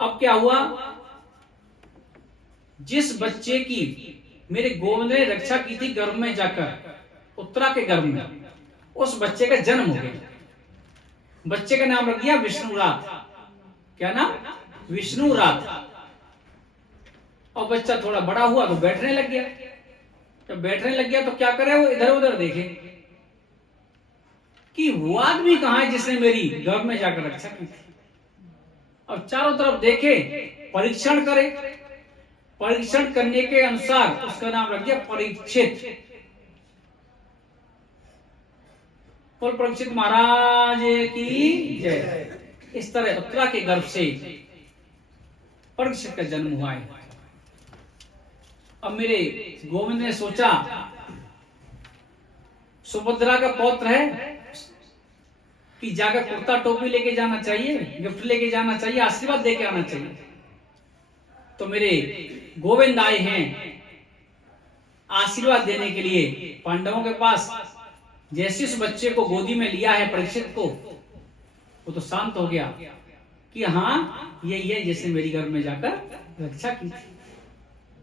अब क्या हुआ, जिस बच्चे की मेरे गोविंद ने रक्षा की थी गर्भ में जाकर, उत्तरा के गर्भ में, उस बच्चे का जन्म हो गया। बच्चे का नाम रख दिया विष्णुरात। क्या नाम? विष्णुरात। और बच्चा थोड़ा बड़ा हुआ तो बैठने लग गया। जब बैठने लग गया तो क्या करे, वो इधर उधर देखे कि वो आदमी कहां है जिसने मेरी गर्भ में जाकर रक्षा की थी। और चारों तरफ देखे, परीक्षण करे। परीक्षण करने के अनुसार उसका नाम रख दिया परीक्षित। बोल परीक्षित महाराज की जय। इस तरह उत्तरा के गर्भ से परीक्षित का जन्म हुआ है। अब मेरे गोविंद ने सोचा, सुभद्रा का पौत्र है कि जाकर कुर्ता टोपी लेके जाना चाहिए, गिफ्ट लेके जाना चाहिए, आशीर्वाद देके आना चाहिए। तो मेरे गोविंद आए हैं आशीर्वाद देने के लिए पांडवों के पास। जैसे उस बच्चे को गोदी में लिया है परीक्षित को, वो तो शांत हो गया कि हाँ यही है जिसने मेरी गर्भ में जाकर रक्षा की थी।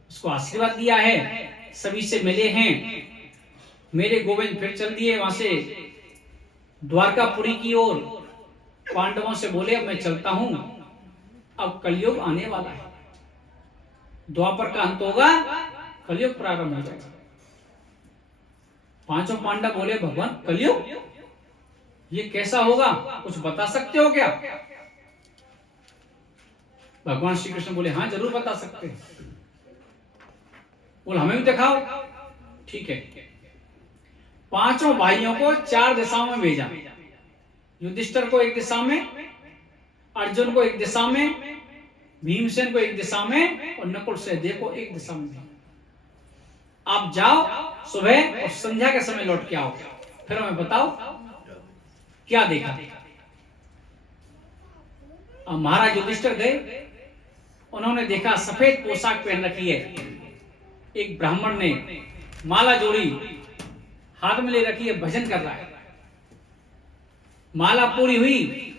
उसको आशीर्वाद दिया है, सभी से मिले हैं। मेरे गोविंद फिर चल दिए वहां से द्वारकापुरी की ओर। पांडवों से बोले अब मैं चलता हूं, अब कलयुग आने वाला है, द्वापर का अंत होगा, कलयुग प्रारंभ हो जाएगा। पांचों पांडव बोले भगवान कलयुग ये कैसा होगा, कुछ बता सकते हो क्या? भगवान श्री कृष्ण बोले हाँ जरूर बता सकते हैं। बोल हमें भी दिखाओ। ठीक है, पांचों भाइयों को 4 दिशाओं में भेजा। युधिष्ठिर को एक दिशा में, अर्जुन को एक दिशा में, भीमसेन को एक दिशा में और नकुल सहदेव को एक दिशा में। आप जाओ सुबह और संध्या के समय लौट के आओ, फिर हमें बताओ क्या देखा। अब महाराज युधिष्ठिर गए, उन्होंने देखा सफेद पोशाक पहन रखी है एक ब्राह्मण ने, माला जोड़ी, हाथ में ले रखी है, भजन कर रहा है। माला पूरी हुई,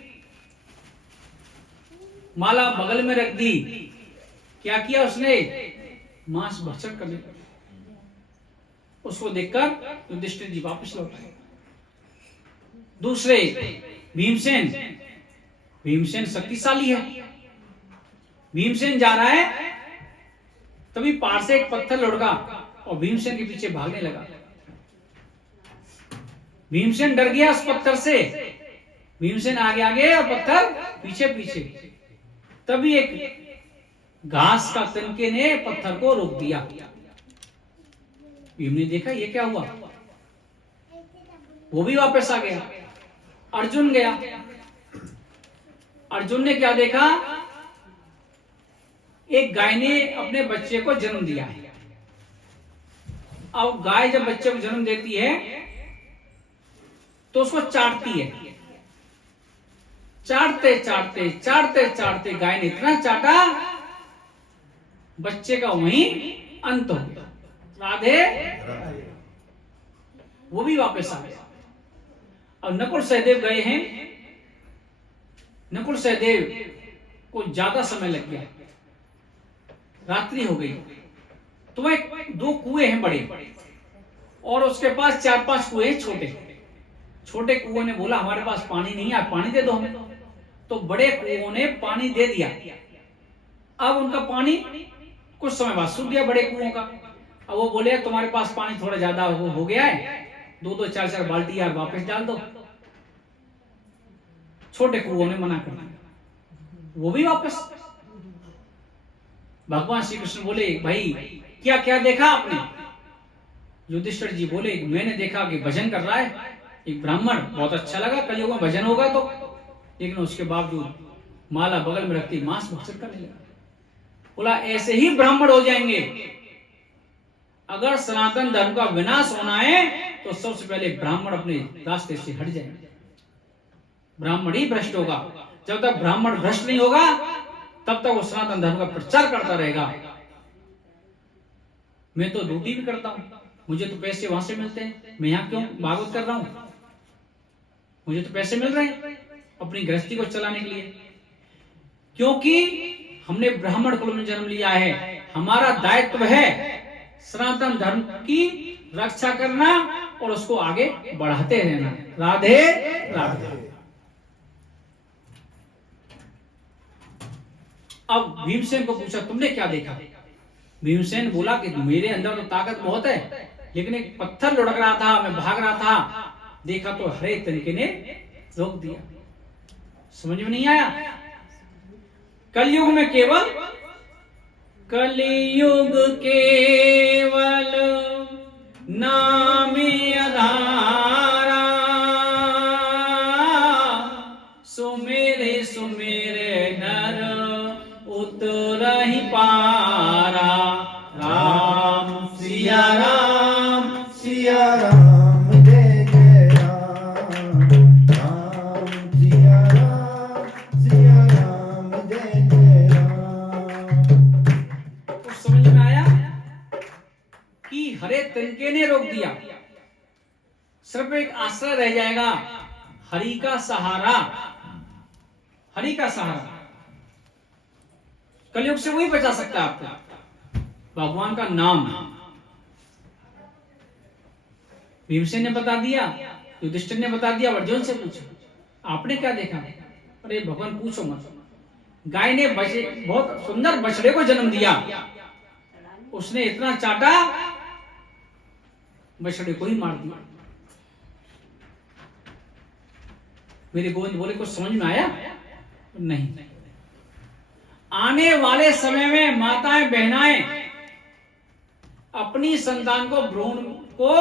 माला बगल में रख दी। क्या किया उसने? मांस भक्षण करने लगा। उसको देखकर युधिष्ठिर जी वापस लौट आए। दूसरे भीमसेन, भीमसेन शक्तिशाली है। भीमसेन जा रहा है, तभी पार से एक पत्थर लुढ़का और भीमसेन के पीछे भागने लगा। भीमसेन डर गया उस पत्थर से। भीमसेन आगे आगे और पत्थर पीछे पीछे। तभी एक घास का तिनके ने पत्थर को रोक दिया। भीम ने देखा ये क्या हुआ, वो भी वापस आ गया। अर्जुन गया, अर्जुन ने क्या देखा, एक गाय ने अपने बच्चे को जन्म दिया है। अब गाय जब बच्चे को जन्म देती है तो उसको चाटती है। चाटते चाटते चाटते चाटते गाय ने इतना चाटा, बच्चे का वहीं अंत हो गया। राधे, वो भी वापस आ गया। अब नकुल सहदेव गए हैं। नकुल सहदेव को ज्यादा समय लग गया, रात्रि हो गई। तो वह 2 कुएं हैं बड़े और उसके पास 4-5 कुएं हैं छोटे। छोटे कुओं ने बोला हमारे पास पानी नहीं है, पानी दे दो हमें। तो बड़े कुओं ने पानी दे दिया। अब उनका पानी कुछ समय बाद सूख गया बड़े कुओं का। अब वो बोले तुम्हारे पास पानी थोड़ा ज्यादा हो गया है, 2-2 4-4 बाल्टी यार वापस डाल दो। छोटे कुओं ने मना कर दिया, वो भी वापस। भगवान श्री कृष्ण बोले भाई क्या क्या देखा आपने? युधिष्ठिर जी बोले मैंने देखा कि भजन कर रहा है एक ब्राह्मण, बहुत अच्छा लगा, कलयुग में भजन होगा तो। लेकिन उसके बावजूद माला बगल में रखती मांस भक्षण करने लगा। बोला ऐसे ही ब्राह्मण हो जाएंगे। अगर सनातन धर्म का विनाश होना है तो सबसे पहले ब्राह्मण अपने रास्ते से हट जाएंगे। ब्राह्मण ही भ्रष्ट होगा। जब तक ब्राह्मण भ्रष्ट नहीं होगा तब तक वो सनातन धर्म का प्रचार करता रहेगा। मैं तो ड्यूटी भी करता हूं, मुझे तो पैसे वहां से मिलते हैं, मैं यहां क्यों भागवत कर रहा हूं? मुझे तो पैसे मिल रहे हैं अपनी गृहस्थी को चलाने के लिए। क्योंकि हमने ब्राह्मण कुल में जन्म लिया है, हमारा दायित्व है सनातन धर्म की रक्षा करना और उसको आगे बढ़ाते रहना। राधे राधे। अब भीमसेन को पूछा तुमने क्या देखा? भीमसेन बोला कि मेरे अंदर तो ताकत बहुत है, लेकिन एक पत्थर लुढ़क रहा था, मैं भाग रहा था, देखा तो हरे तिनके ने रोक दिया। समझ में नहीं आया? कलयुग में केवल कलयुग केवल नामे आधारा, सुमेरे सुमेरे नर उतरहि पारा। राम सिया राम सिया राम जय जय राम, राम सिया राम जय जय राम। तो समझ में आया कि हरे तिनके ने रोक दिया, सिर्फ एक आश्रय रह जाएगा, हरि का सहारा। हरि का सहारा कलयुग से वही बचा सकता है आपको, भगवान का नाम। भीमसेन ने बता दिया, युधिष्ठिर ने बता दिया, अर्जुन से पूछा आपने क्या देखा? अरे भगवान पूछो मत। गाय ने बहुत सुंदर बछड़े को जन्म दिया, उसने इतना चाटा बछड़े को ही मार दिया। मेरे गोविंद बोले कुछ समझ में आया? नहीं। आने वाले समय में माताएं बहनाएं अपनी संतान को, भ्रूण को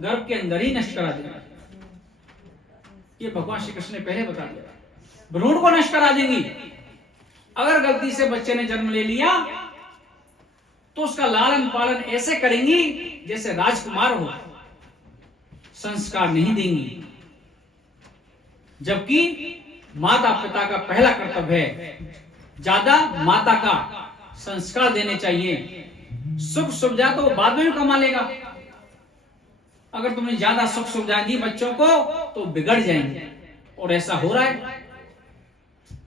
गर्भ के अंदर ही नष्ट करा देंगे। ये भगवान श्री कृष्ण ने पहले बता दिया, भ्रूण को नष्ट करा देंगी। अगर गलती से बच्चे ने जन्म ले लिया तो उसका लालन पालन ऐसे करेंगी जैसे राजकुमार हो, संस्कार नहीं देंगी। जबकि माता पिता का पहला कर्तव्य है ज्यादा माता का संस्कार देने चाहिए। सुख सुविधा तो बाद में भी कमा लेगा, अगर तुमने ज्यादा सुख सुविधाएं दी बच्चों को तो बिगड़ जाएंगे, और ऐसा हो रहा है।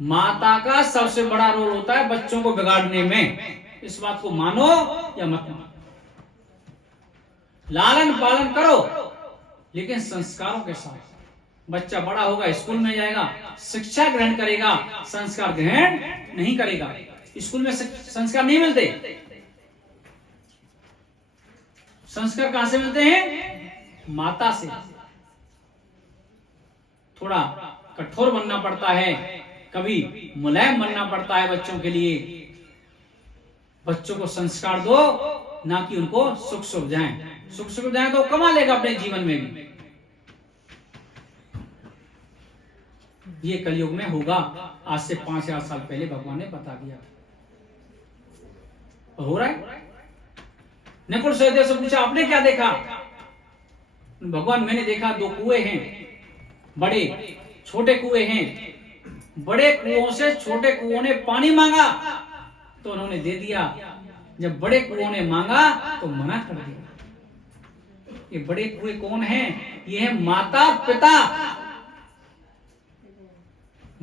माता का सबसे बड़ा रोल होता है बच्चों को बिगाड़ने में, इस बात को मानो या मत मानो। लालन पालन करो लेकिन संस्कारों के साथ। बच्चा बड़ा होगा, स्कूल में जाएगा, शिक्षा ग्रहण करेगा, संस्कार ग्रहण नहीं करेगा। स्कूल में संस्कार नहीं मिलते। संस्कार कहां से मिलते हैं? माता से। थोड़ा कठोर बनना पड़ता है, कभी मुलायम बनना पड़ता है बच्चों के लिए। बच्चों को संस्कार दो, ना कि उनको सुख सुविधाएं। सुख सुविधाएं तो कमा लेगा अपने जीवन में भी। ये कलयुग में होगा, आज से 5000 साल पहले भगवान ने बता दिया, और हो रहा है। नकुल सहदेव से पूछा आपने क्या देखा? भगवान मैंने देखा 2 कुएं हैं, बड़े छोटे कुएं हैं। बड़े कुओं से छोटे कुओं ने पानी मांगा तो उन्होंने दे दिया, जब बड़े कुओं ने मांगा तो मना कर दिया। ये बड़े कुएं कौन हैं? ये है माता पिता।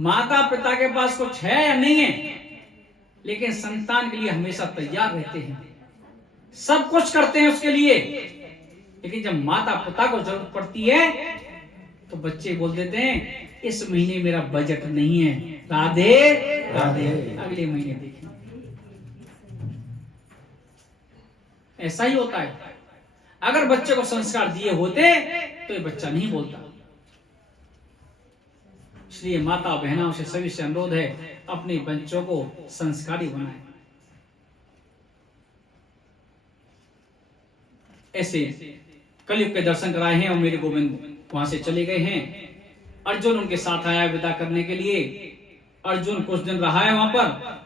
माता पिता के पास कुछ है या नहीं है, लेकिन संतान के लिए हमेशा तैयार रहते हैं, सब कुछ करते हैं उसके लिए। लेकिन जब माता पिता को जरूरत पड़ती है तो बच्चे बोल देते हैं इस महीने मेरा बजट नहीं है, राधे राधे, अगले महीने देखेंगे। ऐसा ही होता है। अगर बच्चे को संस्कार दिए होते तो ये बच्चा नहीं बोलता। इसलिए माता बहनों से सभी से अनुरोध है, अपने बच्चों को संस्कारी बनाएं। ऐसे कलयुग के दर्शन कराए हैं और मेरे गोविंद वहां से चले गए हैं। अर्जुन उनके साथ आया विदा करने के लिए। अर्जुन कुछ दिन रहा है वहां पर,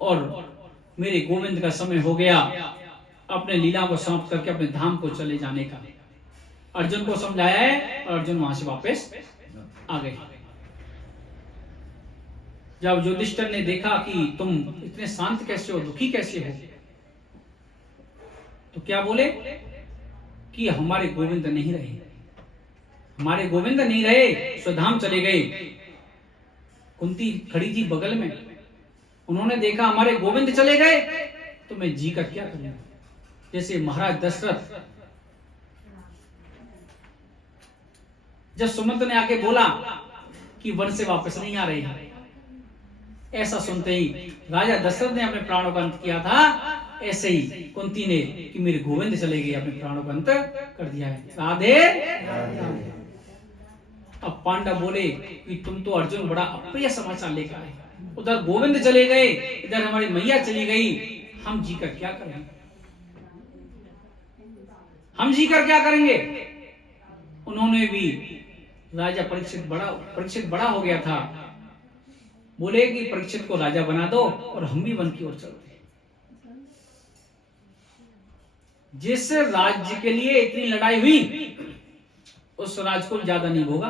और मेरे गोविंद का समय हो गया अपने लीला को समाप्त करके अपने धाम को चले जाने का। अर्जुन को समझाया है और अर्जुन वहां से वापस आ गए। जब युधिष्ठिर ने देखा कि तुम इतने शांत कैसे हो, दुखी कैसे हो, तो क्या बोले कि हमारे गोविंद नहीं रहे, हमारे गोविंद नहीं रहे, स्वधाम चले गए। कुंती खड़ी थी बगल में, उन्होंने देखा हमारे गोविंद चले गए तो मैं जी कर क्या करूं। जैसे महाराज दशरथ जब सुमंत ने आके बोला कि वन से वापस नहीं आ रहे हैं, ऐसा सुनते ही राजा दशरथ ने अपने प्राणों का अंत किया था, ऐसे ही कुंती ने कि मेरे गोविंद चले गए अपने प्राणों का अंत कर दिया है। राधे राधे। अब पांडव बोले कि तुम तो अर्जुन बड़ा अप्रिय समाचार लेकर आए, उधर गोविंद चले गए, इधर हमारी मैया चली गई, हम जी कर क्या करेंगे, हम जी कर क्या करेंगे। उन्होंने भी राजा परीक्षित बड़ा हो गया था, बोले कि परीक्षित को राजा बना दो और हम भी वन की ओर चलते। जिस राज्य के लिए इतनी लड़ाई हुई उस राज को ज्यादा नहीं होगा।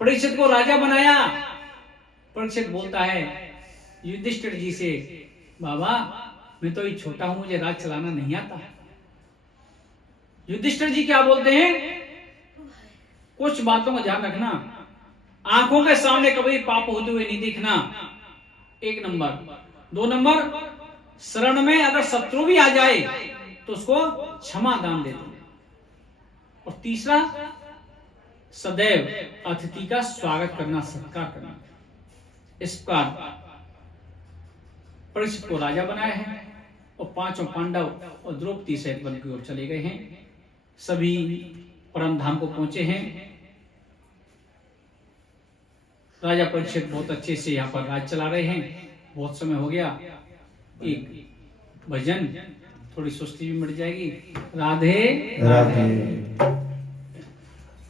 परीक्षित को राजा बनाया। परीक्षित बोलता है युधिष्ठिर जी से, बाबा मैं तो ये छोटा हूं, मुझे राज चलाना नहीं आता। युधिष्ठिर जी क्या बोलते हैं, कुछ बातों का ध्यान रखना, आंखों के सामने कभी पाप होते हुए नहीं देखना, 1 नंबर। 2 नंबर, शरण में अगर शत्रु भी आ जाए तो उसको क्षमा दान दे दो। और तीसरा, सदैव अतिथि का स्वागत करना, सत्कार करना। इस प्रकार परीक्षित को राजा बनाया है और 5 पांडव और द्रौपदी सहित वन की ओर चले गए हैं। सभी परम धाम को पहुंचे हैं। राजा परीक्षित बहुत अच्छे से यहाँ पर राज चला रहे हैं। बहुत समय हो गया, एक भजन, थोड़ी सुस्ती भी मिट जाएगी। राधे राधे।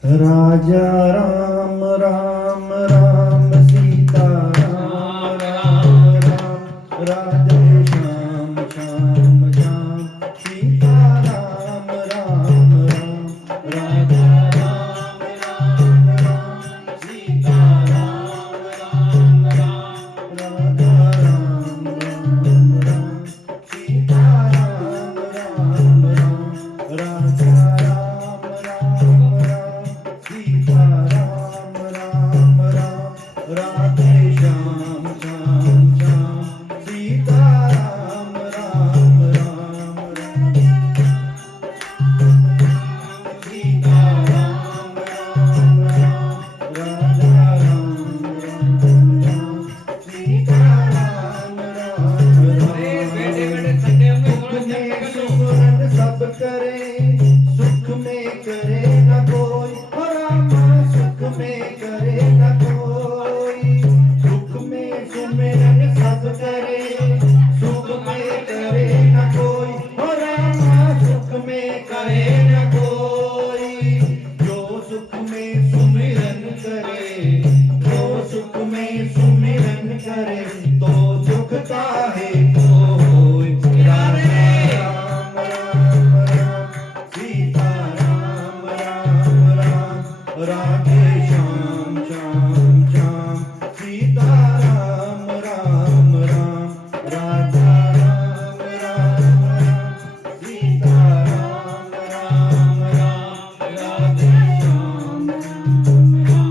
राजा राम राम राम सीता राम राम राम, राधे श्याम श्याम श्याम सीता राम राम राम, राजा राम राम राम सीता राम राम राम, राजा राम राम राम सीता राम राम राम, राजा राम राम राम सीता राम राम राम, राधे श्याम श्याम श्याम सीता राम राम राम, सीता राम राम राम, राजा राम राम राम सीता राम राम राम। सुख में सिमरन सब करे, सुख में करे न कोई, हो रामा सुख में करे न कोई। सुख में सुमिरन सब करे, सुख में करे न कोई, हो रामा सुख में करे न कोई। जो सुख में सुमिरन करे, जो सुख में सुमिरन करे, तो सुख काहे कोई। राम राम राम राम सीता राम राम राम, राधे श्याम श्याम श्याम सीता राम राम राम, राजा राम राम राम सीता राम राम राम, राधे श्याम श्याम श्याम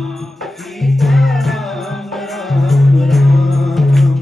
सीता राम राम राम।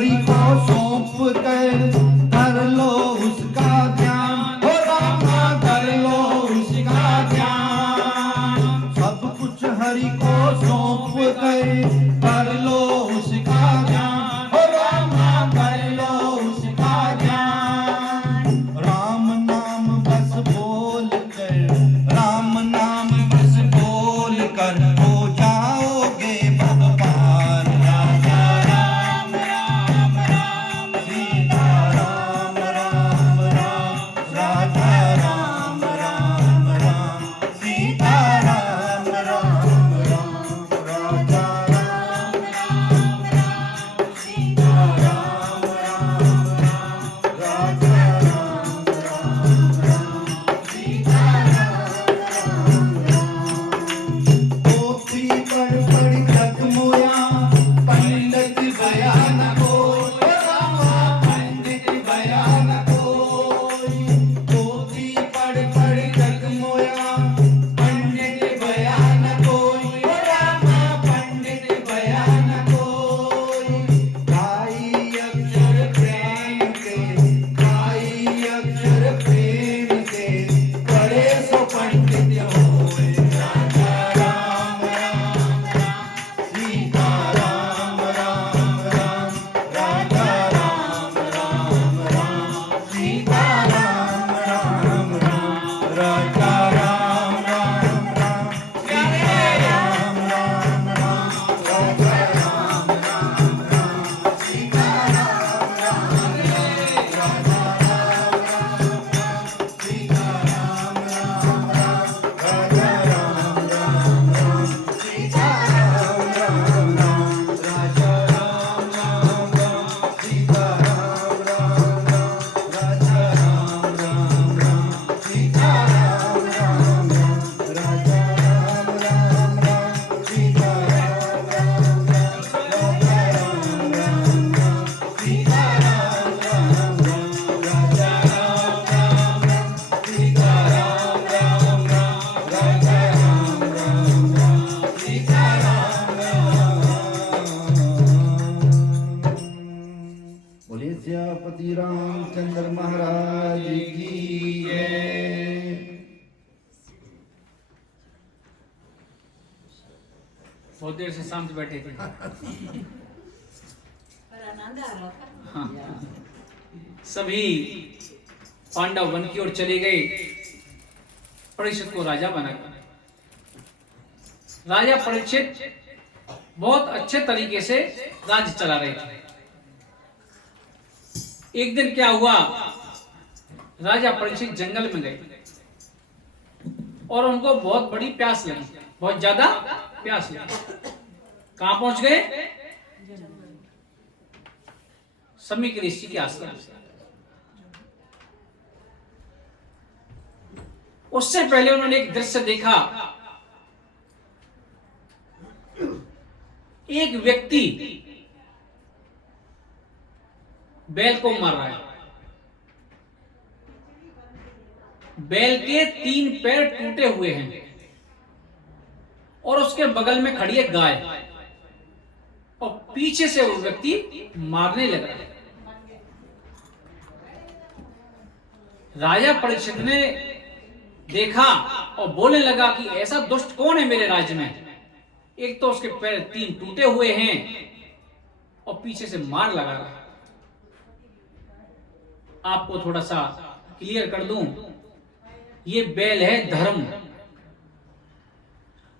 हरि को सौंप कर कर लो उसका ध्यान, हो रामा कर लो उसका ध्यान। सब कुछ हरि को सौंप कर लो उसका ध्यान, हो रामा कर लो उसका ध्यान। राम नाम बस बोल कर, राम नाम बस बोल कर हो जाओगे भव पार। राजा राम राम राम, सीता राम राम राम, राजा राम राम राम, सीता राम राम राम, राजा राम राम राम, सीता राम राम राम, राजा राम राम राम, सीता राम राम राम। पोथी पढ़ जग मोया, पंडित भया न कोई, ओ रामा पंडित भया न कोई। पोथी पढ़ जग मोया, पंडित भया न कोई, ओ रामा पंडित भया न कोई। गाई अक्षर प्रेम से, गाई अक्षर प्रेम से, पढ़े सो पंडित होए। राजा राम राम राम, सीता राम राम राम, राजा राम राम राम, सीता राम राम राम, राजा राम राम राम, सीता राम राम राम, राजा राम राम राम, सीता राम राम राम, राजा राम राम राम, सीता राम राम राम, राजा राम राम राम, सीता राम राम राम, राजा राम राम राम, सीता राम राम राम, राजा राम राम राम, सीता राम राम राम, राजा राम राम राम, सीता राम राम राम, राजा राम राम राम, सीता राम राम राम, राजा राम राम राम, सीता राम राम राम, राजा राम राम राम, सीता राम राम राम। बोलिए सियापति रामचंद्र महाराज की जय। बहुत देर से शांत बैठे थे। पर आनंद आ रहा था। हाँ। सभी पांडव वन की ओर चले गए, परीक्षित को राजा बनाया। राजा परीक्षित बहुत अच्छे तरीके से राज्य चला रहे थे। एक दिन क्या हुआ, राजा परीक्षित जंगल में गए और उनको बहुत बड़ी प्यास लगी, बहुत ज्यादा प्यास लगी। कहां पहुंच गए? समीक ऋषि के आश्रम। उससे पहले उन्होंने एक दृश्य देखा। एक व्यक्ति बैल को मार रहा है। बैल के 3 पैर टूटे हुए हैं और उसके बगल में खड़ी है गाय और पीछे से वो व्यक्ति मारने लगा। राजा परीक्षित ने देखा और बोलने लगा कि ऐसा दुष्ट कौन है मेरे राज्य में? एक तो उसके पैर 3 टूटे हुए हैं और पीछे से मार लगा रहा है। आपको थोड़ा सा क्लियर कर दूं, ये बैल है धर्म,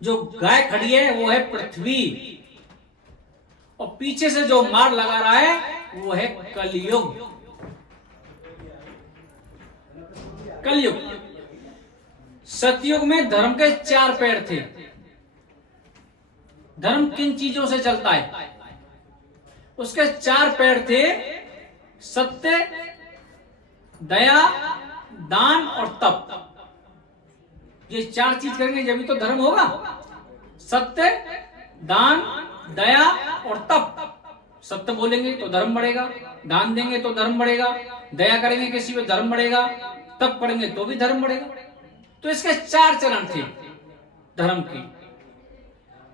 जो गाय खड़ी है वो है पृथ्वी और पीछे से जो मार लगा रहा है वो है कलयुग। कलयुग। सतयुग में धर्म के 4 पैर थे। धर्म किन चीजों से चलता है? उसके 4 पैर थे, सत्य, दया, दान और तप। ये 4 चीज करेंगे जब तो धर्म होगा। सत्य, दान, दया और तप। सत्य बोलेंगे तो धर्म बढ़ेगा, दान देंगे तो धर्म बढ़ेगा, दया करेंगे किसी पे धर्म बढ़ेगा, तप करेंगे तो भी धर्म बढ़ेगा। तो इसके 4 चरण थे धर्म के।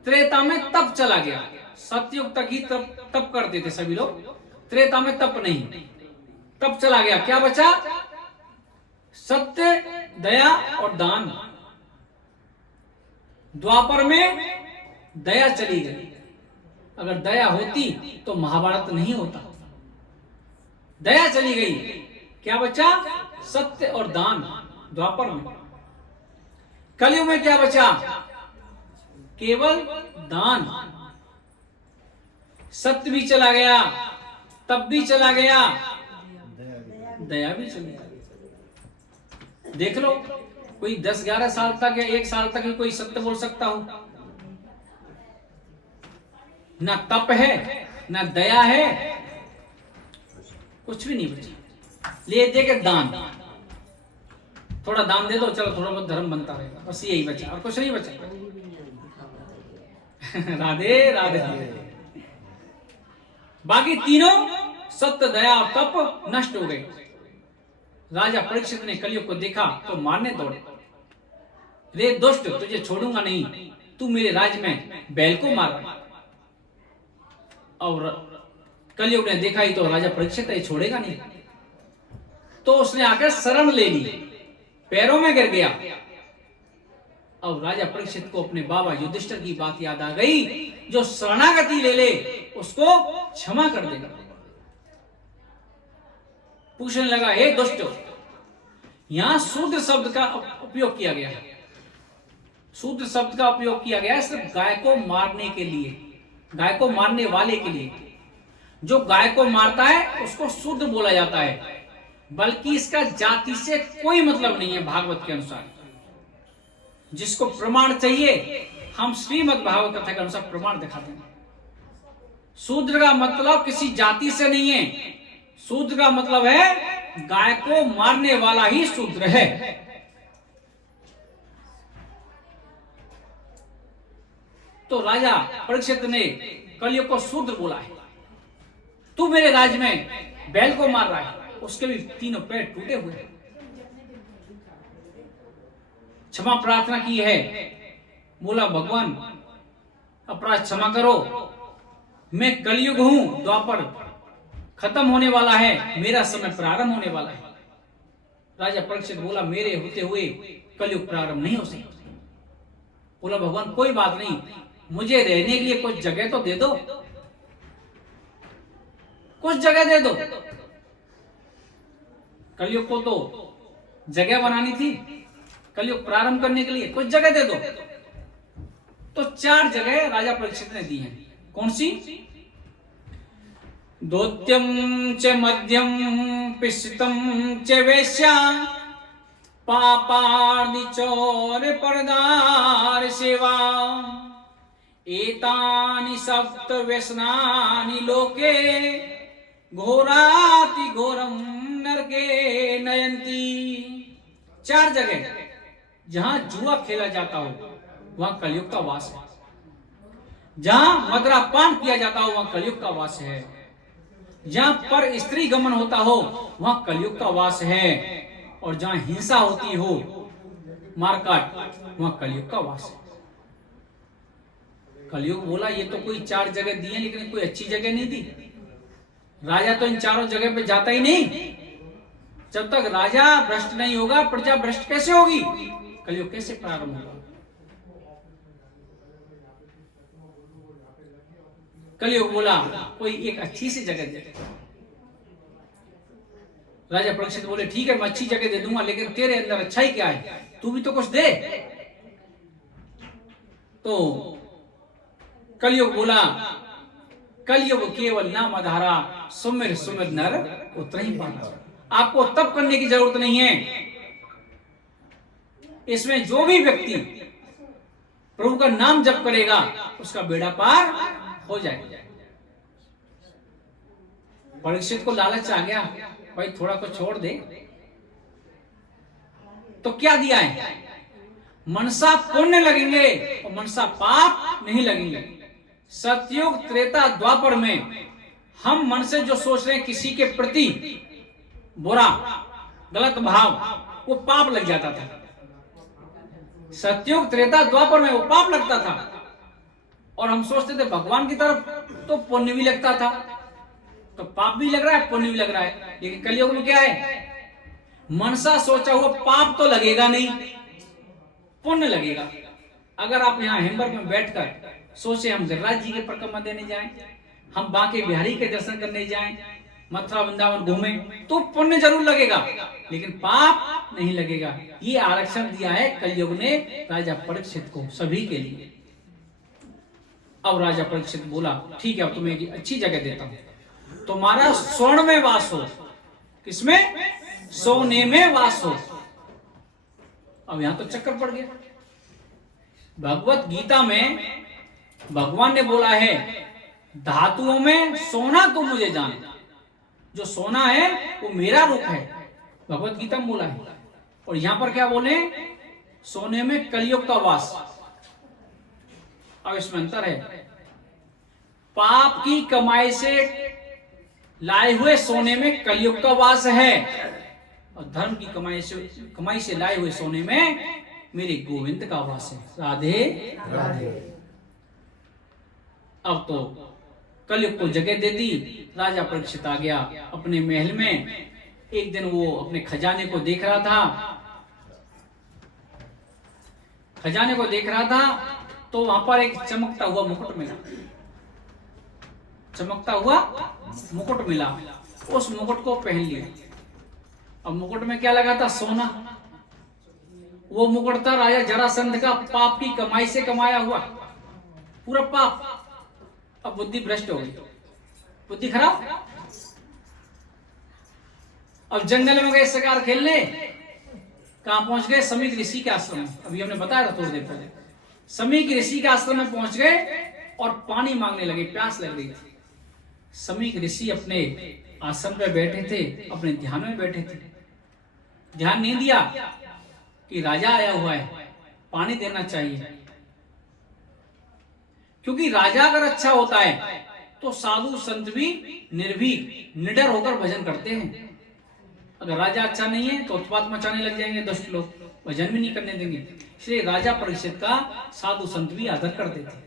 त्रेता में तप चला गया, सतयुग तक ही तप करते थे सभी लोग। त्रेता में तप नहीं, तप चला गया, क्या बचा? सत्य, दया और दान। द्वापर में दया चली गई। अगर दया होती तो महाभारत नहीं होता। दया चली गई, क्या बचा? सत्य और दान द्वापर में। कलयुग में क्या बचा? केवल दान। सत्य भी चला गया, तप भी चला गया, दया भी चली गई। देख लो, कोई 10-11 साल तक या 1 साल तक ही कोई सत्य बोल सकता हो? ना तप है, ना दया है, कुछ भी नहीं बचा। ले दे के दान, थोड़ा दान दे दो, चलो थोड़ा बहुत धर्म बनता रहेगा, बस यही बचा और कुछ नहीं बचा। राधे राधे। बाकी तीनों सत्य, दया और तप नष्ट हो गए। राजा परीक्षित ने कलयुग को देखा तो मारने दौड़े। रे दुष्ट, तुझे छोड़ूंगा नहीं, तू मेरे राज्य में बैल को मार रहा। और कलयुग ने देखा ही तो राजा परीक्षित ये छोड़ेगा नहीं, तो उसने आकर शरण ले ली, पैरों में गिर गया। और राजा परीक्षित को अपने बाबा युधिष्ठिर की बात याद आ गई, जो शरणागति ले ले उसको क्षमा कर देगा। पूछने लगा, हे दुष्ट, यहां शूद्र शब्द का उपयोग किया गया है। शूद्र शब्द का उपयोग किया गया है सिर्फ गाय को मारने के लिए, गाय को मारने वाले के लिए। जो गाय को मारता है उसको शूद्र बोला जाता है, बल्कि इसका जाति से कोई मतलब नहीं है। भागवत के अनुसार जिसको प्रमाण चाहिए, हम श्रीमद् भागवत कथा के अनुसार प्रमाण दिखाते हैं। शूद्र का मतलब किसी जाति से नहीं है। शूद्र का मतलब है गाय को मारने वाला ही शूद्र है। तो राजा परीक्षित ने कलयुग को शूद्र बोला है। तू मेरे राज्य में बैल को मार रहा है, उसके भी तीनों पैर टूटे हुए हैं। क्षमा प्रार्थना की है, बोला भगवान अपराध क्षमा करो, मैं कलयुग हूं, द्वापर खत्म होने वाला है, मेरा समय प्रारंभ होने वाला है। राजा परीक्षित बोला, मेरे होते हुए कलयुग प्रारंभ नहीं हो सकता। बोला भगवान कोई बात नहीं, मुझे रहने के लिए कुछ जगह तो दे दो, कुछ जगह दे दो। कलयुग को तो जगह बनानी थी, कलयुग प्रारंभ करने के लिए कुछ जगह दे दो। तो 4 जगह राजा परीक्षित ने दी हैं। कौन सी? दोत्यम च मध्यम पिशितम च वेश्या पापादि चौर परदार सेवा एतानि सप्त व्यसनानि लोके घोराति घोरम नरके नयंती। 4 जगह जहां जुआ खेला जाता हो वहां कलयुग का वास है, जहां मदरा पान किया जाता हो वहां कलयुग का वास है, जहां पर स्त्री गमन होता हो वहां कलयुग का वास है, और जहां हिंसा होती हो, मारकाट, वहां कलयुग का वास है। कलयुग बोला ये तो कोई 4 जगह दी है, लेकिन कोई अच्छी जगह नहीं दी। राजा तो इन 4 जगह पे जाता ही नहीं। जब तक राजा भ्रष्ट नहीं होगा, प्रजा भ्रष्ट कैसे होगी? कलयुग कैसे प्रारंभ होगा? कलयुग बोला कोई एक अच्छी सी जगह दे। राजा परीक्षित बोले ठीक है, मैं अच्छी जगह दे दूंगा, लेकिन तेरे अंदर अच्छाई क्या है, तू भी तो कुछ दे। तो कलयुग बोला, कलयुग केवल नाम आधारा, सुमिर सुमिर नर उतर ही पाना। आपको तप करने की जरूरत नहीं है। इसमें जो भी व्यक्ति प्रभु का नाम जप करेगा उसका बेड़ा पार हो जाएगा। परीक्षित को लालच आ गया, भाई थोड़ा कुछ छोड़ दे। तो क्या दिया है? मनसा पुण्य लगेंगे और मनसा पाप नहीं लगेंगे। सतयुग त्रेता द्वापर में हम मन से जो सोच रहे हैं किसी के प्रति बुरा गलत भाव, वो पाप लग जाता था। सतयुग त्रेता द्वापर में वो पाप लगता था, और हम सोचते थे भगवान की तरफ तो पुण्य भी लगता था। तो पाप भी लग रहा है, पुण्य भी लग रहा है। लेकिन कलयुग में क्या है, मनसा सोचा हुआ पाप तो लगेगा नहीं, पुण्य लगेगा। अगर आप यहाँ हिम्बर्ग में बैठकर सोचे हम गिरिराज जी के परिक्रमा देने जाएं, हम बांके बिहारी के दर्शन करने जाएं, मथुरा वृंदावन घूमें, तो पुण्य जरूर लगेगा, लेकिन पाप नहीं लगेगा। ये आरक्षण दिया है कलयुग ने राजा परीक्षित को, सभी के लिए। अब राजा परीक्षित बोला ठीक है, अब तुम्हें एक अच्छी जगह देता हूं, तुम्हारा स्वर्ण में वास हो। किसमें? सोने में वास हो। अब यहां तो चक्कर पड़ गया। भगवत गीता में भगवान ने बोला है धातुओं में सोना तो मुझे जान, जो सोना है वो मेरा रूप है, भगवत गीता में बोला है। और यहां पर क्या बोले, सोने में कलयुग का वास। अब इसमें अंतर है, पाप की कमाई से लाए हुए सोने में कलयुग का वास है, और धर्म की कमाई से लाए हुए सोने में मेरे गोविंद का वास है। राधे राधे। अब तो कलयुग को जगह दे दी। राजा परीक्षित आ गया अपने महल में। एक दिन वो अपने खजाने को देख रहा था, खजाने को देख रहा था, तो वहां पर एक चमकता हुआ मुकुट मिला, चमकता हुआ मुकुट मिला। उस मुकुट को पहन लिया। अब मुकुट में क्या लगा था? सोना। वो मुकुट था राजा जरासंध का पाप की कमाई से कमाया हुआ, पूरा पाप। अब बुद्धि भ्रष्ट हो गई, बुद्धि खराब। अब जंगल में गए शिकार खेलने, कहां पहुंच गए? समीक ऋषि के आश्रम में। अभी हमने बताया था थोड़ी देर पहले। समीक ऋषि के आश्रम में पहुंच गए और पानी मांगने लगे, प्यास लग रही थी। समीक ऋषि अपने आश्रम पे बैठे थे, अपने ध्यान में बैठे थे। ध्यान नहीं दिया कि राजा आया हुआ है, पानी देना चाहिए। क्योंकि राजा अगर अच्छा होता है तो साधु संत भी निर्भीक निडर होकर भजन करते हैं। अगर राजा अच्छा नहीं है तो उत्पात मचाने लग जाएंगे दुष्ट लोग, भजन भी नहीं करने देंगे। इसलिए राजा परीक्षित का साधु संत भी आदर करते थे।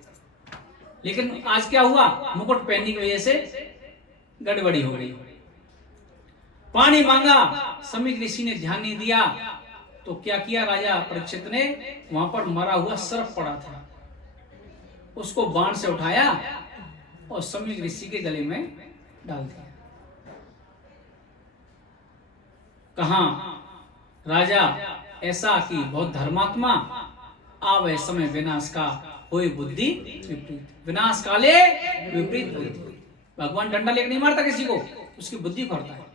लेकिन आज क्या हुआ? मुकुट पहनने की वजह से गड़बड़ी हो गई। पानी मांगा, समीक ऋषि ने ध्यान नहीं दिया, तो क्या किया राजा परीक्षित ने? वहां पर मरा हुआ सर्प पड़ा था, उसको बाण से उठाया और समीक ऋषि के गले में डाल दिया। कहा राजा ऐसा कि बहुत धर्मात्मा, आवे समय विनाश का होए बुद्धि विपरीत, विनाश काले विपरीत बुद्धि। भगवान डंडा लेकर नहीं मारता किसी को, उसकी बुद्धि करता है।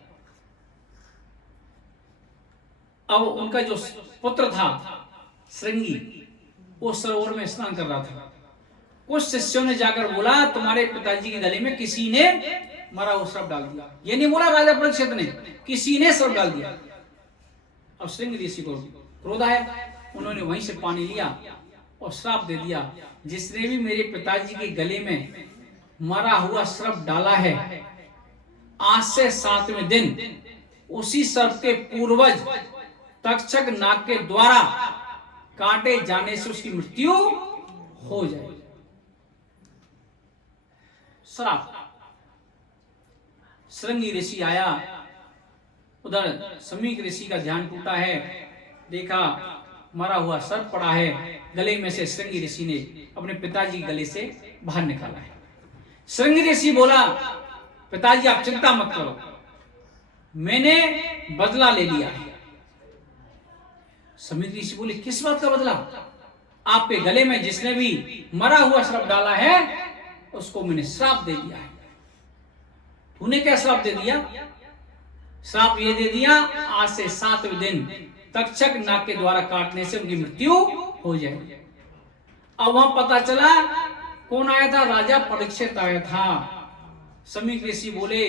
अब उनका जो पुत्र था श्रृंगी, वो सरोवर में स्नान कर रहा था। कुछ शिष्यों ने जाकर बोला तुम्हारे पिताजी के गले में किसी ने मरा हुआ सर्प डाल दिया। ये नहीं बोला राजा परीक्षित ने, किसी ने सर्प डाल दिया। अब श्रृंग ऋषि को क्रोध आया, उन्होंने वहीं से पानी लिया और श्राप दे दिया, जिसने भी मेरे पिताजी के गले में मरा हुआ सर्प डाला है, आज से 7वें दिन उसी सर्प के पूर्वज तक्षक नाग के द्वारा काटे जाने से उसकी मृत्यु हो जाए। श्राप। श्रृंगी ऋषि आया, उधर समीक ऋषि का ध्यान टूटा है, देखा मरा हुआ सर्प पड़ा है, गले में से श्रृंगी ऋषि ने अपने पिताजी के गले से बाहर निकाला है। श्रृंगी ऋषि बोला पिताजी आप चिंता मत करो, मैंने बदला ले लिया है। समीक ऋषि बोले किस बात का बदला? आपके गले में जिसने भी मरा हुआ सर्प डाला है उसको मैंने श्राप दे दिया है। तूने क्या श्राप दे दिया? श्राप ये दे दिया आज से 7वें दिन तक्षक नाग के द्वारा काटने से उनकी मृत्यु हो जाएगी। अब वहां पता चला कौन आया था? राजा परीक्षित आया था। समीक ऋषि बोले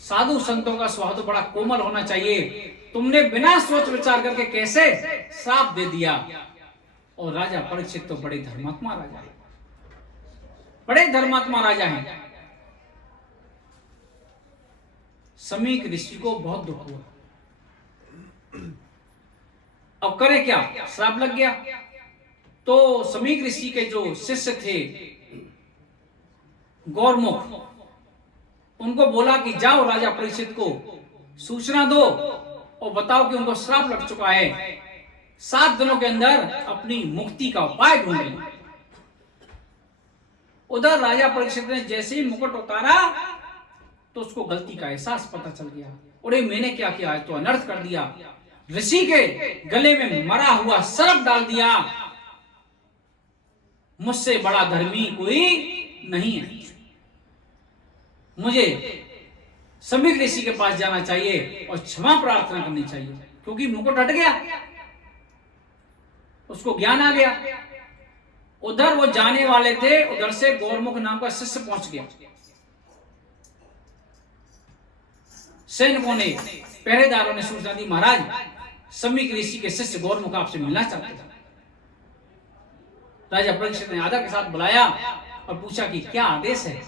साधु संतों का स्वभाव तो बड़ा कोमल होना चाहिए, तुमने बिना सोच विचार करके कैसे श्राप दे दिया? और राजा परीक्षित तो बड़े धर्मात्मा राजा है, बड़े धर्मात्मा राजा हैं। समीक ऋषि को बहुत दुख हुआ। अब करे क्या? श्राप लग गया। तो समीक ऋषि के जो शिष्य थे गौरमुख, उनको बोला कि जाओ राजा परीक्षित को सूचना दो और बताओ कि उनको श्राप लग चुका है, 7 दिनों के अंदर अपनी मुक्ति का उपाय ढूंढ लें। उधर राजा परीक्षित ने जैसे ही मुकुट उतारा तो उसको गलती का एहसास पता चल गया। अरे मैंने क्या किया है, तो अनर्थ कर दिया। ऋषि के गले में मरा हुआ सर्प डाल दिया। मुझसे बड़ा धर्मी कोई नहीं है, मुझे समीक ऋषि के पास जाना चाहिए और क्षमा प्रार्थना करनी चाहिए, क्योंकि मुकुट हट गया, उसको ज्ञान आ गया। उधर वो जाने वाले थे, उधर से गौरमुख नाम का शिष्य पहुंच गया। सैनिकों ने, पहरेदारों ने सूचना दी, महाराज समीक ऋषि के शिष्य गौरमुख आपसे मिलना चाहते थे। राजा परीक्षित ने आदर के साथ बुलाया और पूछा कि क्या आदेश है।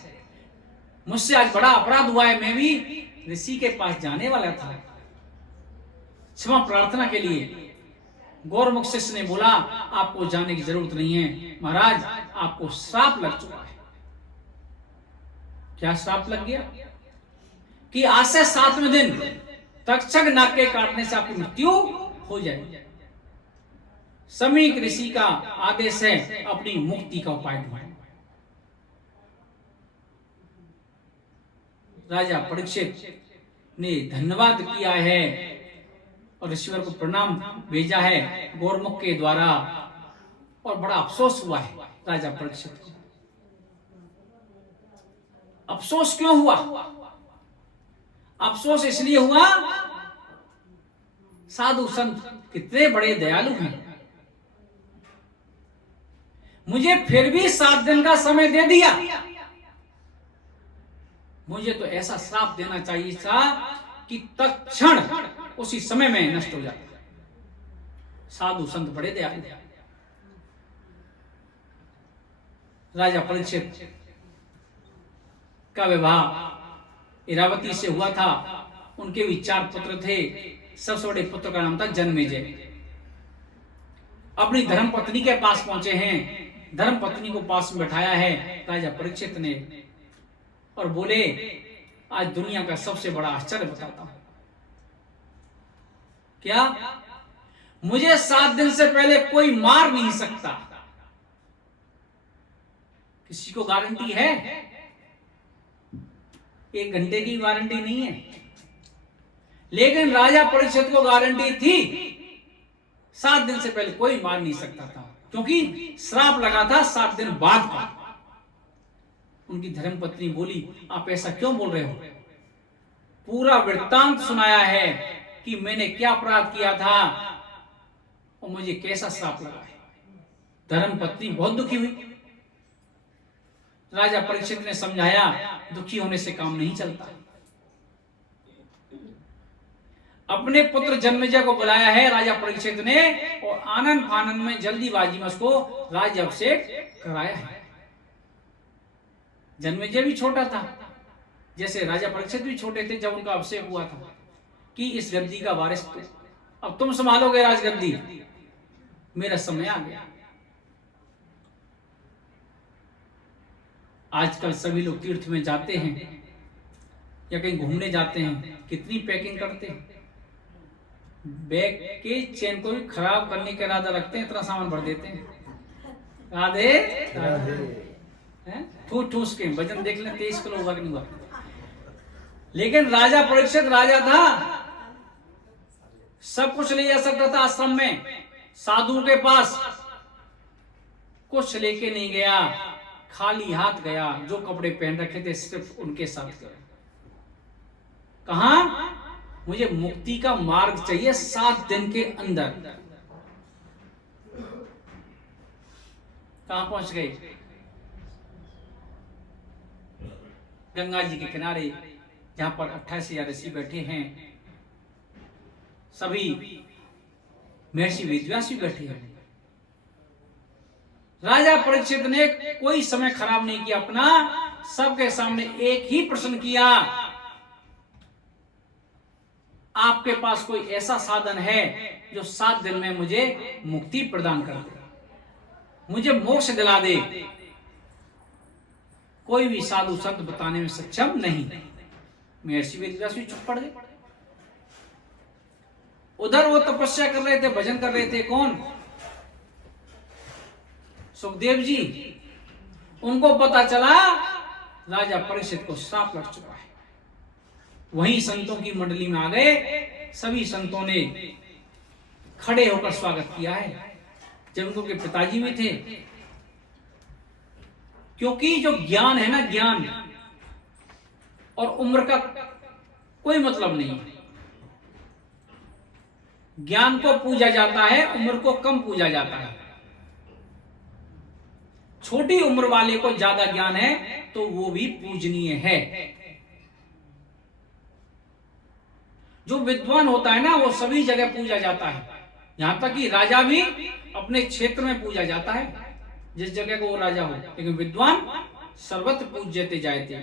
मुझसे आज बड़ा अपराध हुआ है, मैं भी ऋषि के पास जाने वाला था, क्षमा प्रार्थना के लिए। गौरमुख शिष्य ने बोला, आपको जाने की जरूरत नहीं है महाराज, आपको श्राप लग चुका है। क्या श्राप लग गया? कि आज से 7वें दिन तक्षक नाग के काटने से आपकी मृत्यु हो जाएगी। समीक ऋषि का आदेश है, अपनी मुक्ति का उपाय ढूंढो। राजा परीक्षित ने धन्यवाद किया है और ईश्वर को प्रणाम भेजा है गौरमुख के द्वारा, और बड़ा अफसोस हुआ है राजा परीक्षित को। अफसोस क्यों हुआ? अफसोस इसलिए हुआ, साधु संत कितने बड़े दयालु हैं, मुझे फिर भी 7 दिन का समय दे दिया। मुझे तो ऐसा श्राप देना चाहिए था कि तत्क्षण उसी समय में नष्ट हो जाता। साधु संत बड़े दयालु। राजा परीक्षित का विवाह इरावती से हुआ था। उनके भी 4 पुत्र थे। सबसे बड़े पुत्र का नाम था जन्मेजय। अपनी धर्मपत्नी के पास पहुंचे हैं, धर्मपत्नी को पास में बैठाया है राजा परीक्षित ने, और बोले, आज दुनिया का सबसे बड़ा आश्चर्य बताता हूं। क्या? मुझे 7 दिन से पहले कोई मार नहीं सकता। किसी को गारंटी है? 1 घंटे की गारंटी नहीं है, लेकिन राजा परीक्षित को गारंटी थी। 7 दिन से पहले कोई मार नहीं सकता था, क्योंकि श्राप लगा था 7 दिन बाद का। उनकी धर्मपत्नी बोली, आप ऐसा क्यों बोल रहे हो? पूरा वृत्तांत सुनाया है कि मैंने क्या अपराध किया था और मुझे कैसा श्राप लगा है। धर्मपत्नी बहुत दुखी हुई। राजा परीक्षित ने समझाया, दुखी होने से काम नहीं चलता। अपने पुत्र जन्मेजय को बुलाया है राजा परीक्षित ने, और आनंद फानंद में जल्दीबाजी में उसको राज्याभिषेक कराया है। जन्मेजय भी छोटा था, जैसे राजा परीक्षित भी छोटे थे जब उनका अभिषेक हुआ था, कि इस गद्दी का वारिस तो अब तुम संभालोगे राजगद्दी, मेरा समय आ गया। आजकल सभी लोग तीर्थ में जाते हैं या कहीं घूमने जाते हैं, कितनी पैकिंग करते हैं, बैग के चेन को भी खराब करने का इरादा रखते हैं, इतना सामान भर देते हैं। राधे राधे। ठूस के वजन देख लें, 23 किलो हुआ कि नहीं हुआ। लेकिन राजा परीक्षित राजा था, सब कुछ ले जा सकता था आश्रम में, साधुओं के पास कुछ लेके नहीं गया, खाली हाथ गया। जो कपड़े पहन रखे थे सिर्फ उनके साथ गया। कहा? मुझे मुक्ति का मार्ग चाहिए 7 दिन के अंदर। कहां पहुंच गए? गंगा जी के किनारे, जहां पर 28,000 ऋषि बैठे हैं, सभी महर्षि वेदव्यास भी बैठे हैं। राजा परीक्षित ने कोई समय खराब नहीं किया अपना, सबके सामने एक ही प्रश्न किया, आपके पास कोई ऐसा साधन है जो 7 दिन में मुझे मुक्ति प्रदान कर दे, मुझे मोक्ष दिला दे? कोई भी साधु संत बताने में सक्षम नहीं। महर्षि वेदव्यास भी चुप पड़ गए। उधर वो तपस्या कर रहे थे, भजन कर रहे थे, कौन? सुखदेव जी। उनको पता चला राजा परीक्षित को श्राप लग चुका है। वहीं संतों की मंडली में आ गए। सभी संतों ने खड़े होकर स्वागत किया है, जब उनके पिताजी भी थे। क्योंकि जो ज्ञान है ना, ज्ञान और उम्र का कोई मतलब नहीं है। ज्ञान को पूजा जाता है, उम्र को कम पूजा जाता है। छोटी उम्र वाले को ज्यादा ज्ञान है तो वो भी पूजनीय है। जो विद्वान होता है ना, वो सभी जगह पूजा जाता है। यहां तक कि राजा भी अपने क्षेत्र में पूजा जाता है, जिस जगह को वो राजा हो। लेकिन विद्वान सर्वत्र पूज्यते जायते।